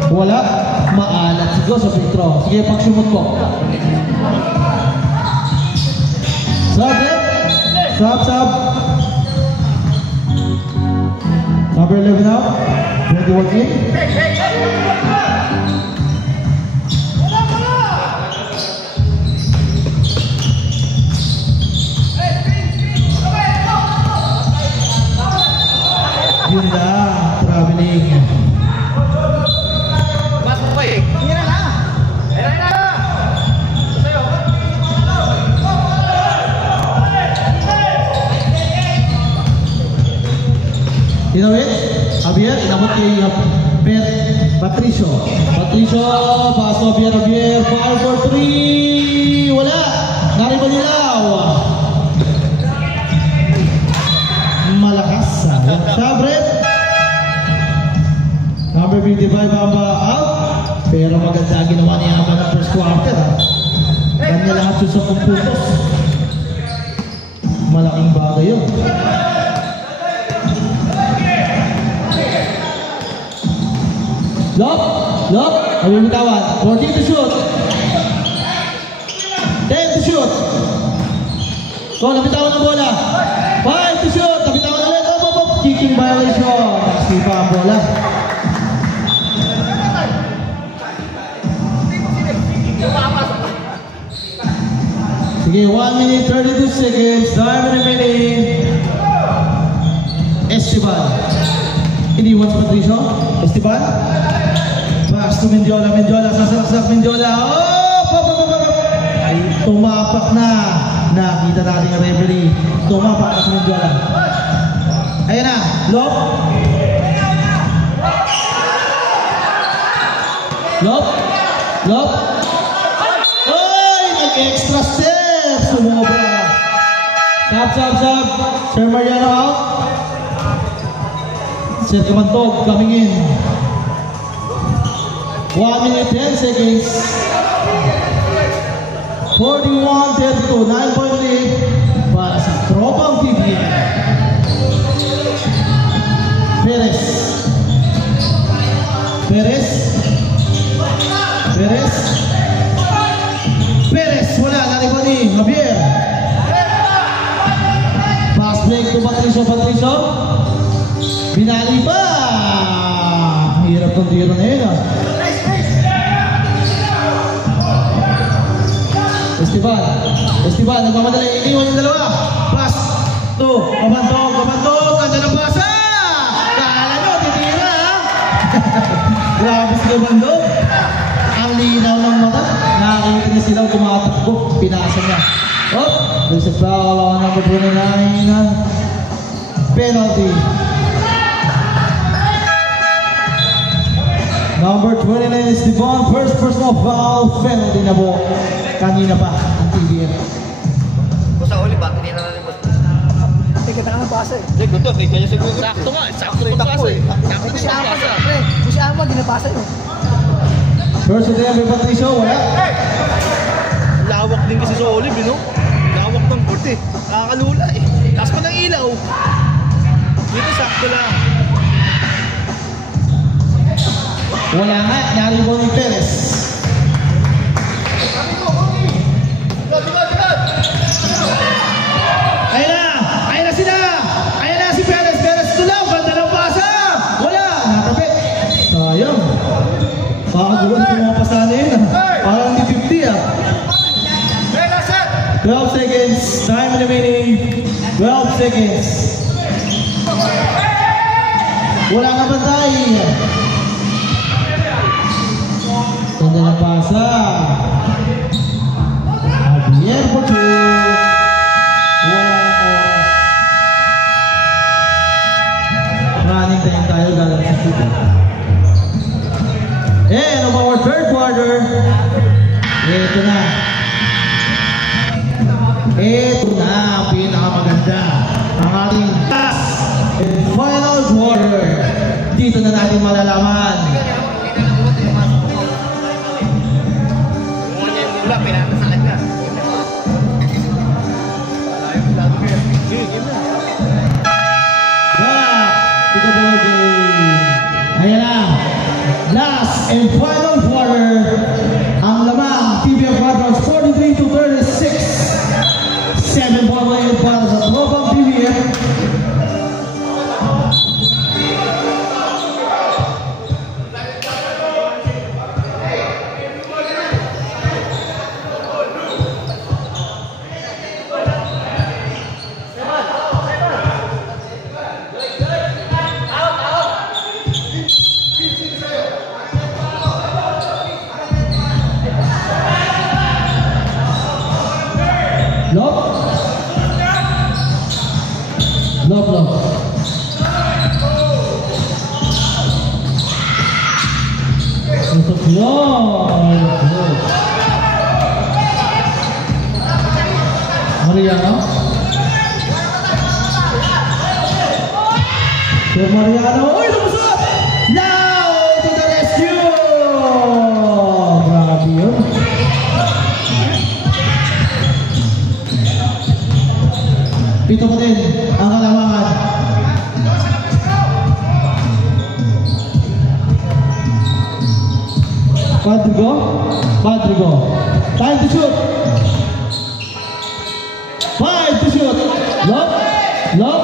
Wala. Maalat. Sige, sa free throw. Sige, pagsumot ko. Sub, Sub. Number 11 now. 21 in. Yun na. Traveling. Inawit, Javier, inabot kay Patricio. Paso, Javier, fire for 3. Wala, nariba nilaw. Malakas. Sabre. Number 55, Bamba out. Pero maganda ginawa niya naman ng first quarter. Kanya lahat sa 10 puntos. Malaking bagay yun. Lop, ayun bitawan. 14 to shoot. 10 to shoot. Nabitawan ang bola. 5 to shoot. Nabitawan ulit. Kicking violation. Nasipa ang bola. Sige, 1 minute 32 seconds. Time remaining. Esteban. Iniwan si Patricio. Esteban. Pass to Mendiola. Sasalaksak Mendiola. Ay, tumapak na. Nakita natin ang referee. Tumapak na si Mendiola. Ayan na. Lop. Ay, nag-extra step. Sumobra. Sub. Sir Mariano out. Sir Kamantog coming in. 1 minute 10 seconds. 41-32. 9-point lead para sa tropang PBA. Perez. Wala. Nariba ni Javier. Pass break to Patricio. Binali pa. Hirap ng tiro na yun. Esteban, nagmamadali. Iniwan yung dalawa. Pass to Kabantog. Ganda ng pasa. Kala nyo, titira. Grabe si Kabantog. Ang linaw ng mata. Nakakita niya silang tumatakbo. Pinasa niya. There's a foul on number 29. Penalty. Number 29 is Devon. First personal foul. Penalty na po. Kanina pa ang TBM. Sa uli ba? Hindi na nalimot. Teka na ang basa eh. Hindi, gusto. Hindi kanya siguro. Sakto nga. Sakto yung basa eh. Kasi ama, ginabasa yun. First attempt by Patricio. Wala. Olive, you know? Lawak ng court eh. Nakakalula eh. Taas pa ng ilaw. Dito sakto lang. Wala nga, naribon ni Perez. Ayun na sila! Ayun na si Perez! Perez ito lang! Ganda ng pasa! Wala! Natapit! Sayang! Pakagawan ko mga pasa na yun ah. Parang di 50 ah. 12 seconds. Time remaining. 12 seconds. Wala nga bantay. Ganda ng pasa. Javier Bocho. Wala ng oras. Running time tayo galing sa kita. And of our third quarter. Ito na. Ito na ang pinakamaganda. Ang ating last and final quarter. Dito na natin malalaman. Ayan na. Last and final quarter. Ang lamang TBF Quadrants 43-36. 7 ball lane para sa tropang TBF. Lop. Masuk yun. Mariano. So Mariano. Uy, lumusot! Now to the rescue! Grabe yun. Pito ko din ang kalamangan. Padrigo. Time to shoot. 5 to shoot. Lob.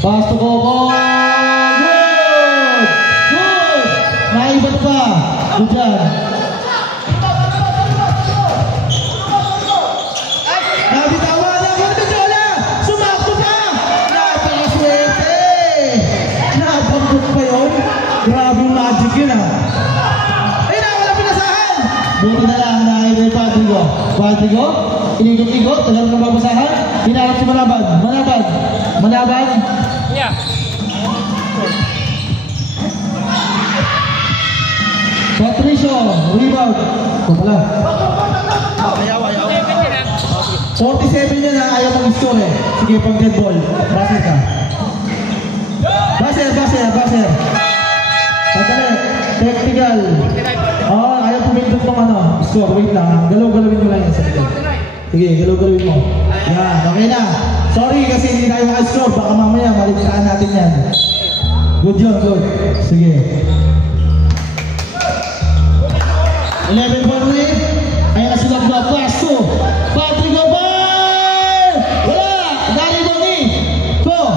Pass to Coco. Good. Naibat pa. Good job. Grabe yung magic yun ah. Ayun na, wala pinasahan. Buti na lang na kay Padrigo. Inigot-igot, tagal na babasahan. Hinarap si Manabad. Yeah. Patricio, rebound. Ito pala. Ayaw. 47 yan na ayaw mag-score eh. Sige, pag dead ball. Baser ka. Baser. Pagkali, technical. Ayaw pumindot ng score. Wait lang. Galaw-galawin mo lang yan sa likod. Sige, galaw-galawin mo. Yan, okay na. Sorry kasi hindi tayo maka-score. Baka mamaya maligtaan natin yan. Good yun, good. Sige. 11 ball lead. Ayan na sila mga pass to Padrigo ball! Wala! Naribo ni Go!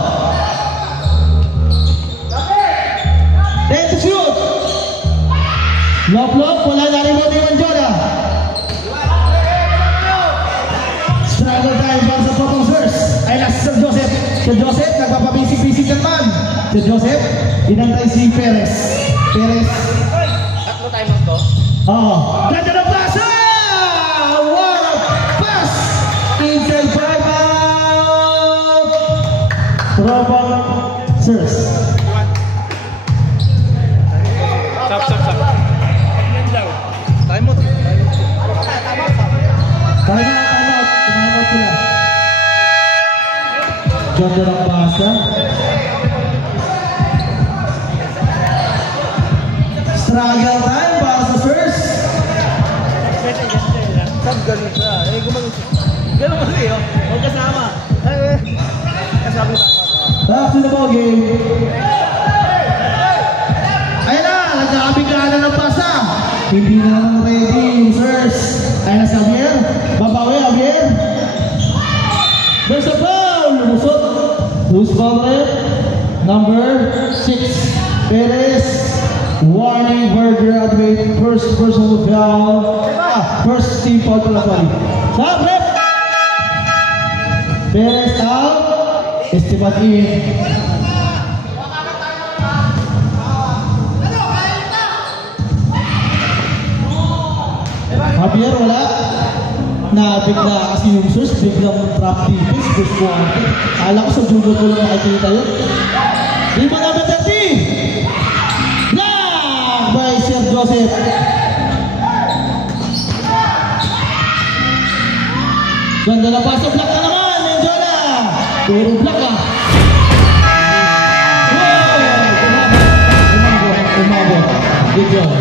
10 to shoot! Lop, wala naribo ni Manjola. Struggle time para sa proposers. Ayan na si Sir Joseph. Sir Joseph, nagpapabisik-bisik naman. Sir Joseph, inantay si Perez. Tatlo tayo mo to? Oo. Ganda ng pasa! What a pass! Inside 5 out! Tropang Sirs. Stop. Time out. Time out sila. Ganda ng pasa. Struggle time para sa Sirs. sub ganun siya. Eh, gumanon siya. Ganun kasi, oh. Huwag kasama. Kasabi na. Back to the ball game. Ayan na, nagkakabigla na ng pasa. Hindi na naman ready yung sirs. Ayan na si Javier. Babawi, Javier. There's a foul. Lumusot. Who's foul red? Number 6. Perez. Warning for graduate. First personal foul. First team foul pala pala. Stop, ref. Perez out. Esteban in. Javier wala. Nabigla kasi yung sus, biglang trap defense, gusto ko ate. Alam ko sa junior ko lang makikita yun. Di ba naman dati? Block by Sir Joseph. Ganda na paso, block na naman, Menjola. Puro block ah. Wow! Umabot. Good job.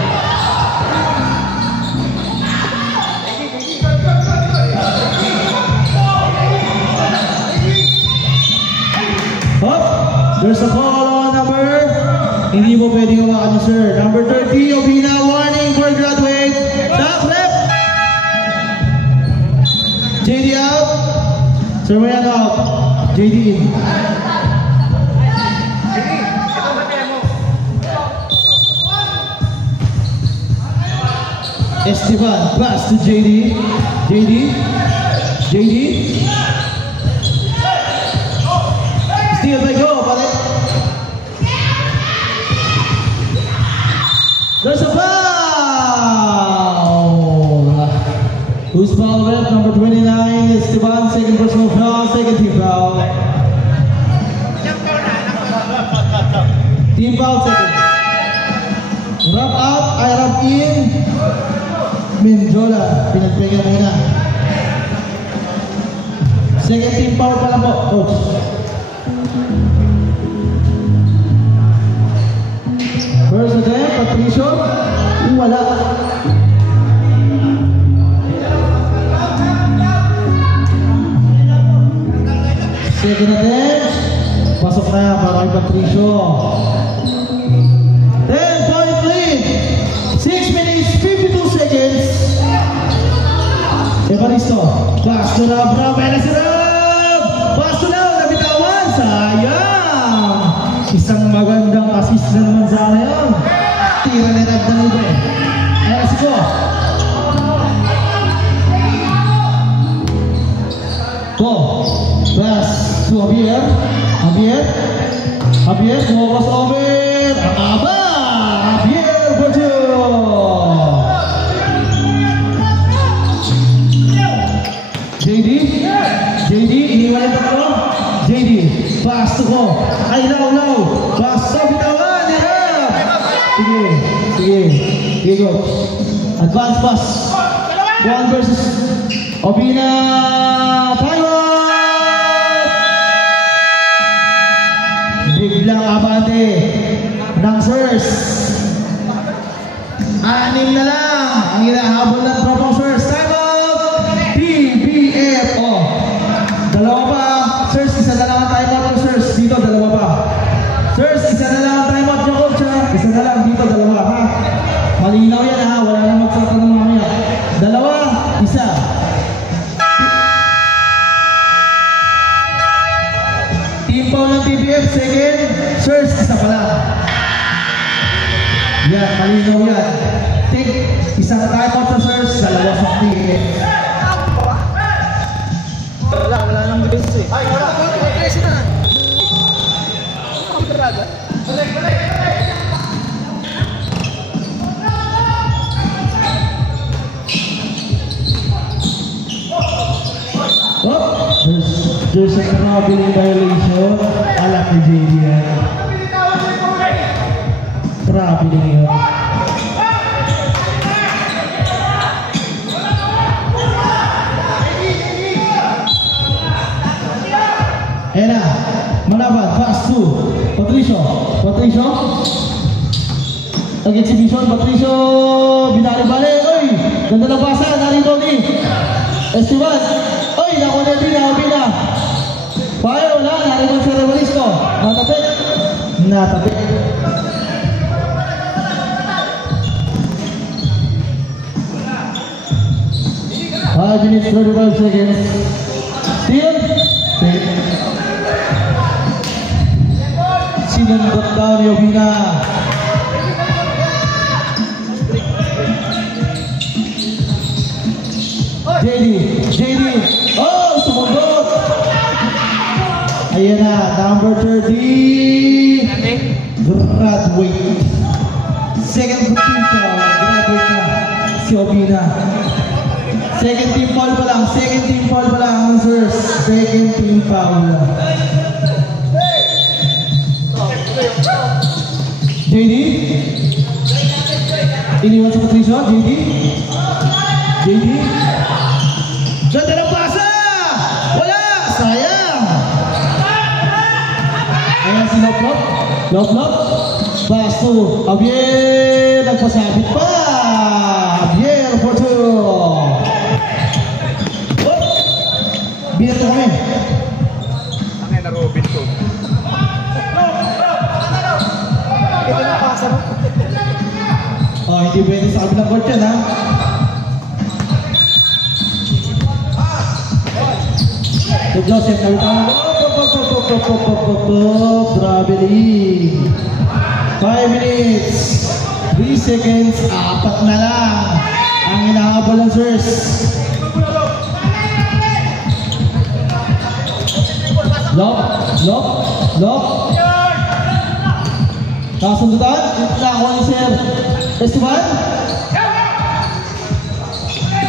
There's a call on number. Hindi mo pwedeng hawakan niyo, sir. Number 30, Obina. Warning for graduate. Top left. JD out. Sir Mayan out. JD in. Esteban. Pass to JD. JD. JD. Steal by go. There's a foul! Who's foul with? Number 29, Esteban, second personal foul, second team foul. Team foul, second. Wrap out, I wrap in. Menjola, pinagpegan muna. Second team foul pala po, coach. First attempt, Patricio, wala. Second attempt, pasok na para kay Patricio. 10-point lead, 6 minutes, 52 seconds. Evaristo, pass to Rob, Pera si Rob! Pass to Rob, nabitawan, sayang! Isang magandang assist na naman sana yun. Tira na nagdang iba eh. Ayan si Ko. Ko. Pass to Javier. Javier, crossover. Ang aba! Javier Bojo! JD, iniwan ito ko. JD, pass to Ko. Ay, law. Pass to bitawan. Sige, go. Advance pass. 1 versus Obina. Taiwan! Biglang abante ng sirs. 6 na lang ang hinahabol ng tropang sirs. Time out! TBF. Dalawa pa. Sirs, isa na lang ang time out ng sirs. Dito, dalawa pa. Sirs, isa na lang ang time out niya, coach ha. Isa na lang dito, dalawa ha. Malinaw yan ha. Wala nang magsatanong mamaya. Dalawa, isa. Team foul ng TBF, second. Sirs, isa pala. Yan, malinaw yan. Take, isang time out sa sirs, dalawa sa TBF. Wala nang defense eh. Ay, wala. Presi na. Balik. There's a traveling violation. Alak ni JD yan. Traveling yun. Ayan na, Manaban, pass to Patricio. Nag-exhibition, Patricio, binali-bali. Uy, ganda ng basa, narito ni Esteban. Oy, naku na bina. Fire, wala. Nariban sa Revalisto. Natapit. Natapit. Five minutes, 35 seconds. Steal. Sinundot daw ni Obina. JD. Oh, sumundot. Ayan na, number 30. Graduate. Second team foul. Graduate na si Obina. Second team foul pa lang. Answers. Second team foul. JD. Iniwan sa Patricio. JD. Ganda ng pasa! Wala! Sayang! Ayan si Loplop. Pass to Javier. Nagpasabit pa. Javier for two. Binato kami. Ang na Robin to. Ito na pasa mo. Oh, hindi pwede sa kabilang court yan, ha? So Joseph, nabitang traveling. 5 minutes, 3 seconds, 4 na lang ang inahabol ng Sirs. Lock. Kasundutan, nakuha ni Sir Esteban.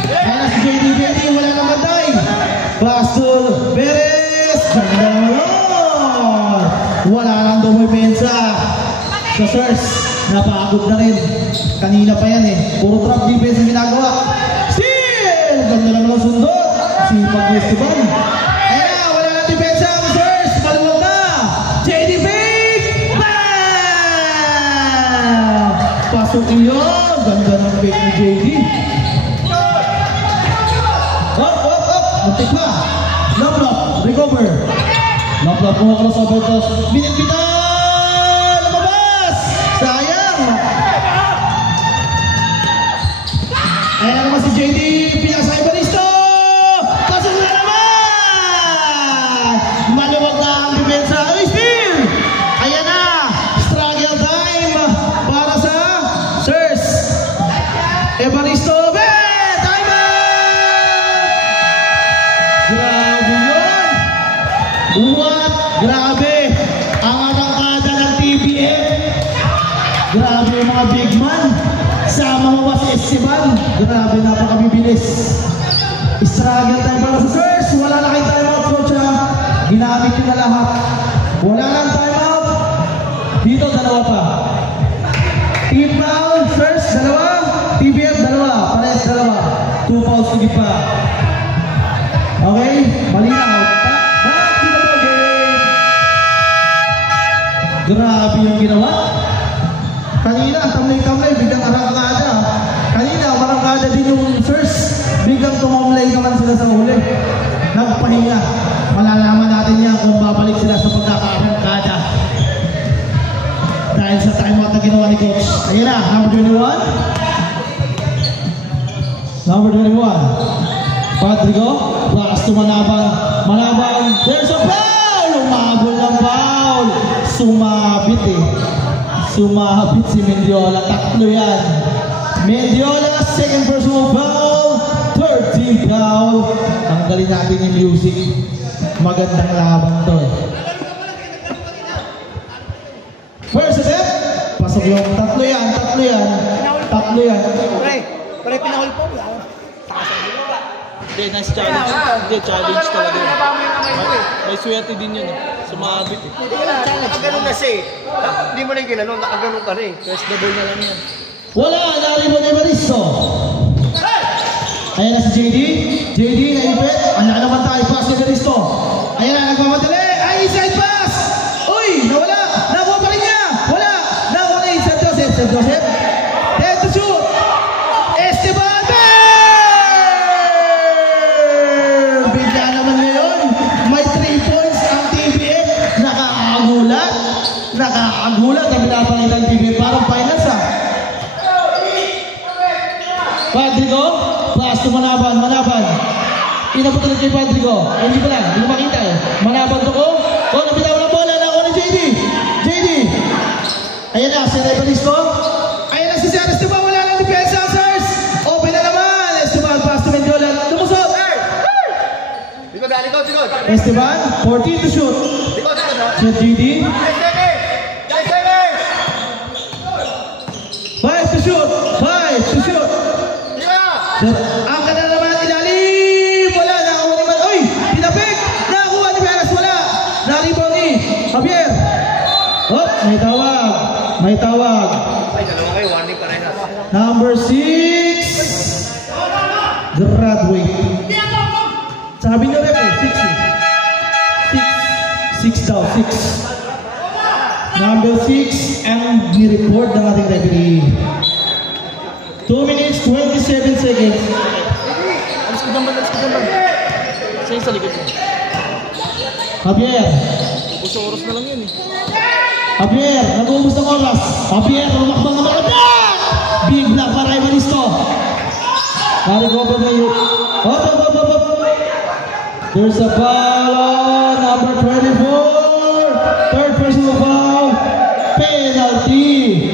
Ayan na si JD, wala nang bantay. Pastor Perez, ganda naman. Wala lang dumipensa sa Sirs. Napagod na rin. Kanina pa yan eh. Puro trap defense ang ginagawa. Still, ganda naman ang sundot. Sipag ni Esteban. Ayan na, wala lang depensa ang Sirs. Maluwag na. JD fake. Bam! Pasok yun. Ganda ng fake ni JD. Muntik pa. Loplop. Recover. Loplop mo ako sa Bertos. Binit-bitan! Lumabas! Sayang! Ayan na naman si JD. Pinasa Ibaristo! Pasok na naman! Maluwag na ang depensa. Ay, steal! Ayan na! Struggle time para sa Sirs. Ibaristo. Grabe ang arangkada ng TBM. Grabe yung mga big man. Sama mo ba si Esteban? Grabe, napakabibilis. Struggle tayo para sa Sirs. Wala na kayo time out, coach, ha? Ginamit yun na lahat. Wala na time out. Dito, dalawa pa. Team foul, Sirs, dalawa. TBM, dalawa. Pares, dalawa. 2 fouls, hindi pa. Okay? Malinaw. Grabe yung ginawa. Kanina, tamlay-tamlay, biglang arangkada. Kanina, marangkada din yung Sirs. Biglang tumamlay naman sila sa huli. Nagpahinga. Malalaman natin yan kung babalik sila sa pagkakaarangkada. Dahil sa timeout na ginawa ni Coach. Ayan na, number 21. Number 21. Patrico, plus to Manabang. There's a foul! Umabol ng foul! Sumabit eh. Sumabit si Mendiola. Tatlo yan. Mendiola, second personal foul. Third team foul. Tanggalin natin yung music. Magandang laban to eh. First step. Pasok yung tatlo yan. Pare, pinahol po. Hindi, nice challenge. Hindi, challenge talaga yun. May swerte din yun eh. Sumabit eh. Nakaganon na siya eh. Hindi mo na yung ginanon, nakaganon ka rin. First double na lang yan. Wala, nalibon ni Evaristo. Ayan na si JD. JD na ipit. Ang laki naman tayo, pass ni Evaristo. Ayan na, nagmamadali. Ay, inside pass! Uy, nawala. Nakuha pa rin niya. Wala. Nakuha na yung St. Joseph. Head to shoot. Esteban. Patricio. Pass to Manaban. Inabot na kay Patricio. Hindi pala, hindi makita eh. Manaban to ko. Oh, nabitawan ang bola. Nako ni JD. Ayan na, si Rebalisto. Ayan na si Esteban. Wala lang depensa, sirs. Open na naman. Esteban, pass to Mendiola. Lumusot. Esteban, 14 to shoot. Shoot JD. 5 to shoot. Ang ka na naman ilalim. Wala, nakakuha naman. Uy, tinapik. Nakakuha ni Perez. Wala. Naribon ni Javier. Oh, may tawag. Ay, dalawa kayo, warning pa rin. Number 6. Graduate. Sabi niyo rin eh, 6 daw, 6. Number 6 ang ni-report ng ating referee. 2 minutes, 27 seconds. Alis ka naman. Sa'yo sa likod mo. Javier. Gusto oras na lang yan eh. Javier, nag-uubos ng oras. Javier, lumakbang naman. Javier! Big block para Evaristo. Nari-cover na yun. Hop. There's a foul on number 24. Third personal foul. Penalty.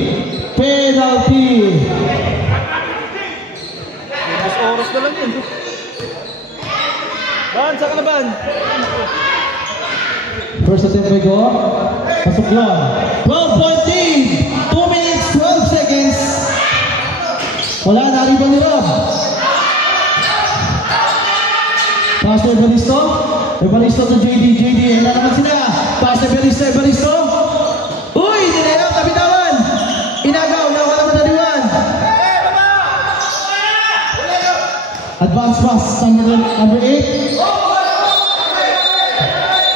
Gusto oras na lang yan. Ban, sa kalaban. First attempt by Go. Pasok yun. 12-point lead. 2 minutes, 12 seconds. Wala, nariban ni Rob. Pass to Evaristo to JD. Ayan na naman sila. Pass to Evaristo. Uy, dinayang, kapitawan. Inagaw, nawala naman nariwan. Advance pass, number 8.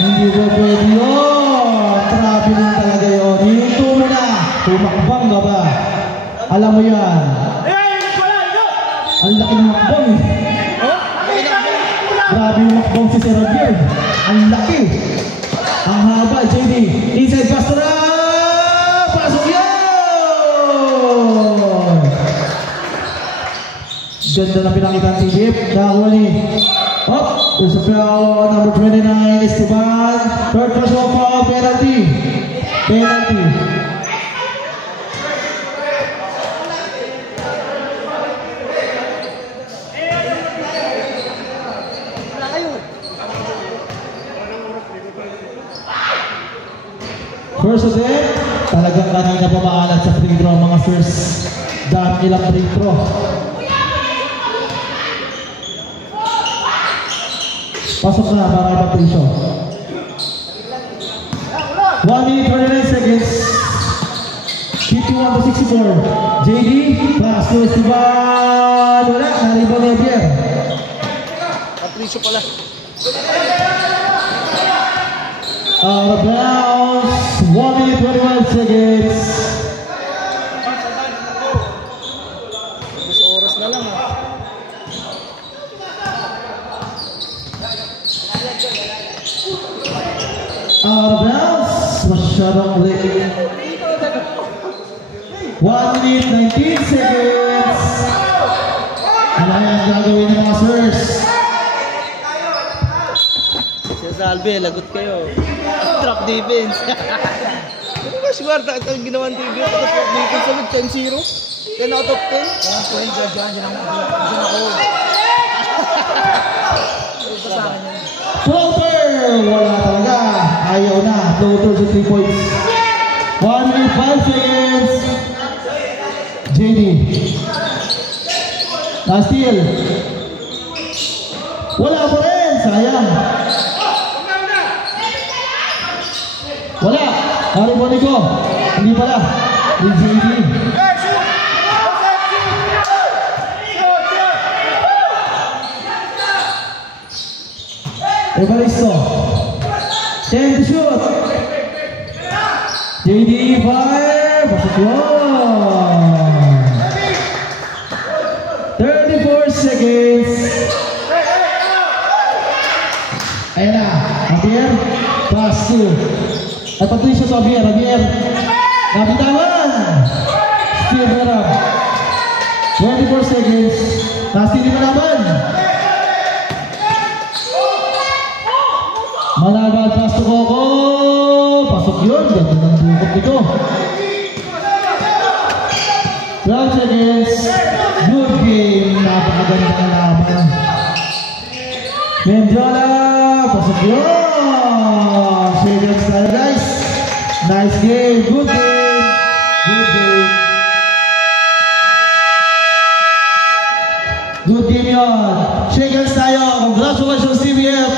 Hindi ba pwede yun? Grabe lang talaga yun. Hinto mo na. Tumakbang ka ba? Alam mo yan. Ang laki ng makbang eh. Grabe yung makbang si Sir Javier. Ang laki. Ang haba, JD. Inside Pastora! Pasok yun! Ganda na pinakita ang Egypt. Nakakuha ni. Hop! There's a foul on number 29, Esteban. Third personal foul, penalty. First attempt, talagang kanina pa maalat sa free throw mga first. Dami ilang free throw. Pasok na para kay Patricio. 1 minute 29 seconds. 51 to 64. JD, pass to Esteban. Wala, naribang ni Javier. Patricio pala. Out of bounds. 1 minute 21 seconds. Gusto oras na lang ah. Out of bounds. Masyadong late. 1 minute 19 seconds. Ano yung gagawin ng mga sirs? Siya Salve, lagot kayo. Trap defense. Ano ba si Guarda? Ito yung ginawa ng TV. Trap defense ulit, 10-0. 10 out of 10. Floater! Wala talaga. Ayaw na. Floater sa 3 points. 1 minute 5 seconds. JD. Na-steal. Wala pa rin. Sayang. Wala. Haribon ko. Hindi pala. Ni JD. Evaristo. 10 to shoot. JD fire. Pasok yun. 34 seconds. Ayan na. Javier. Pass to. At Patricio to Javier. Nabitawan. Still Merab. 24 seconds. Last hindi malaban. Malaban, pass to Coco. Pasok yun. Ganda ng bukot nito. 12 seconds. Good game. Napakaganda ng laban. Mendiola. Pasok yun. Seconds tayo guys. Nice game. Good game. Good game. Good game yun. Shakers tayo. Congratulations CBF.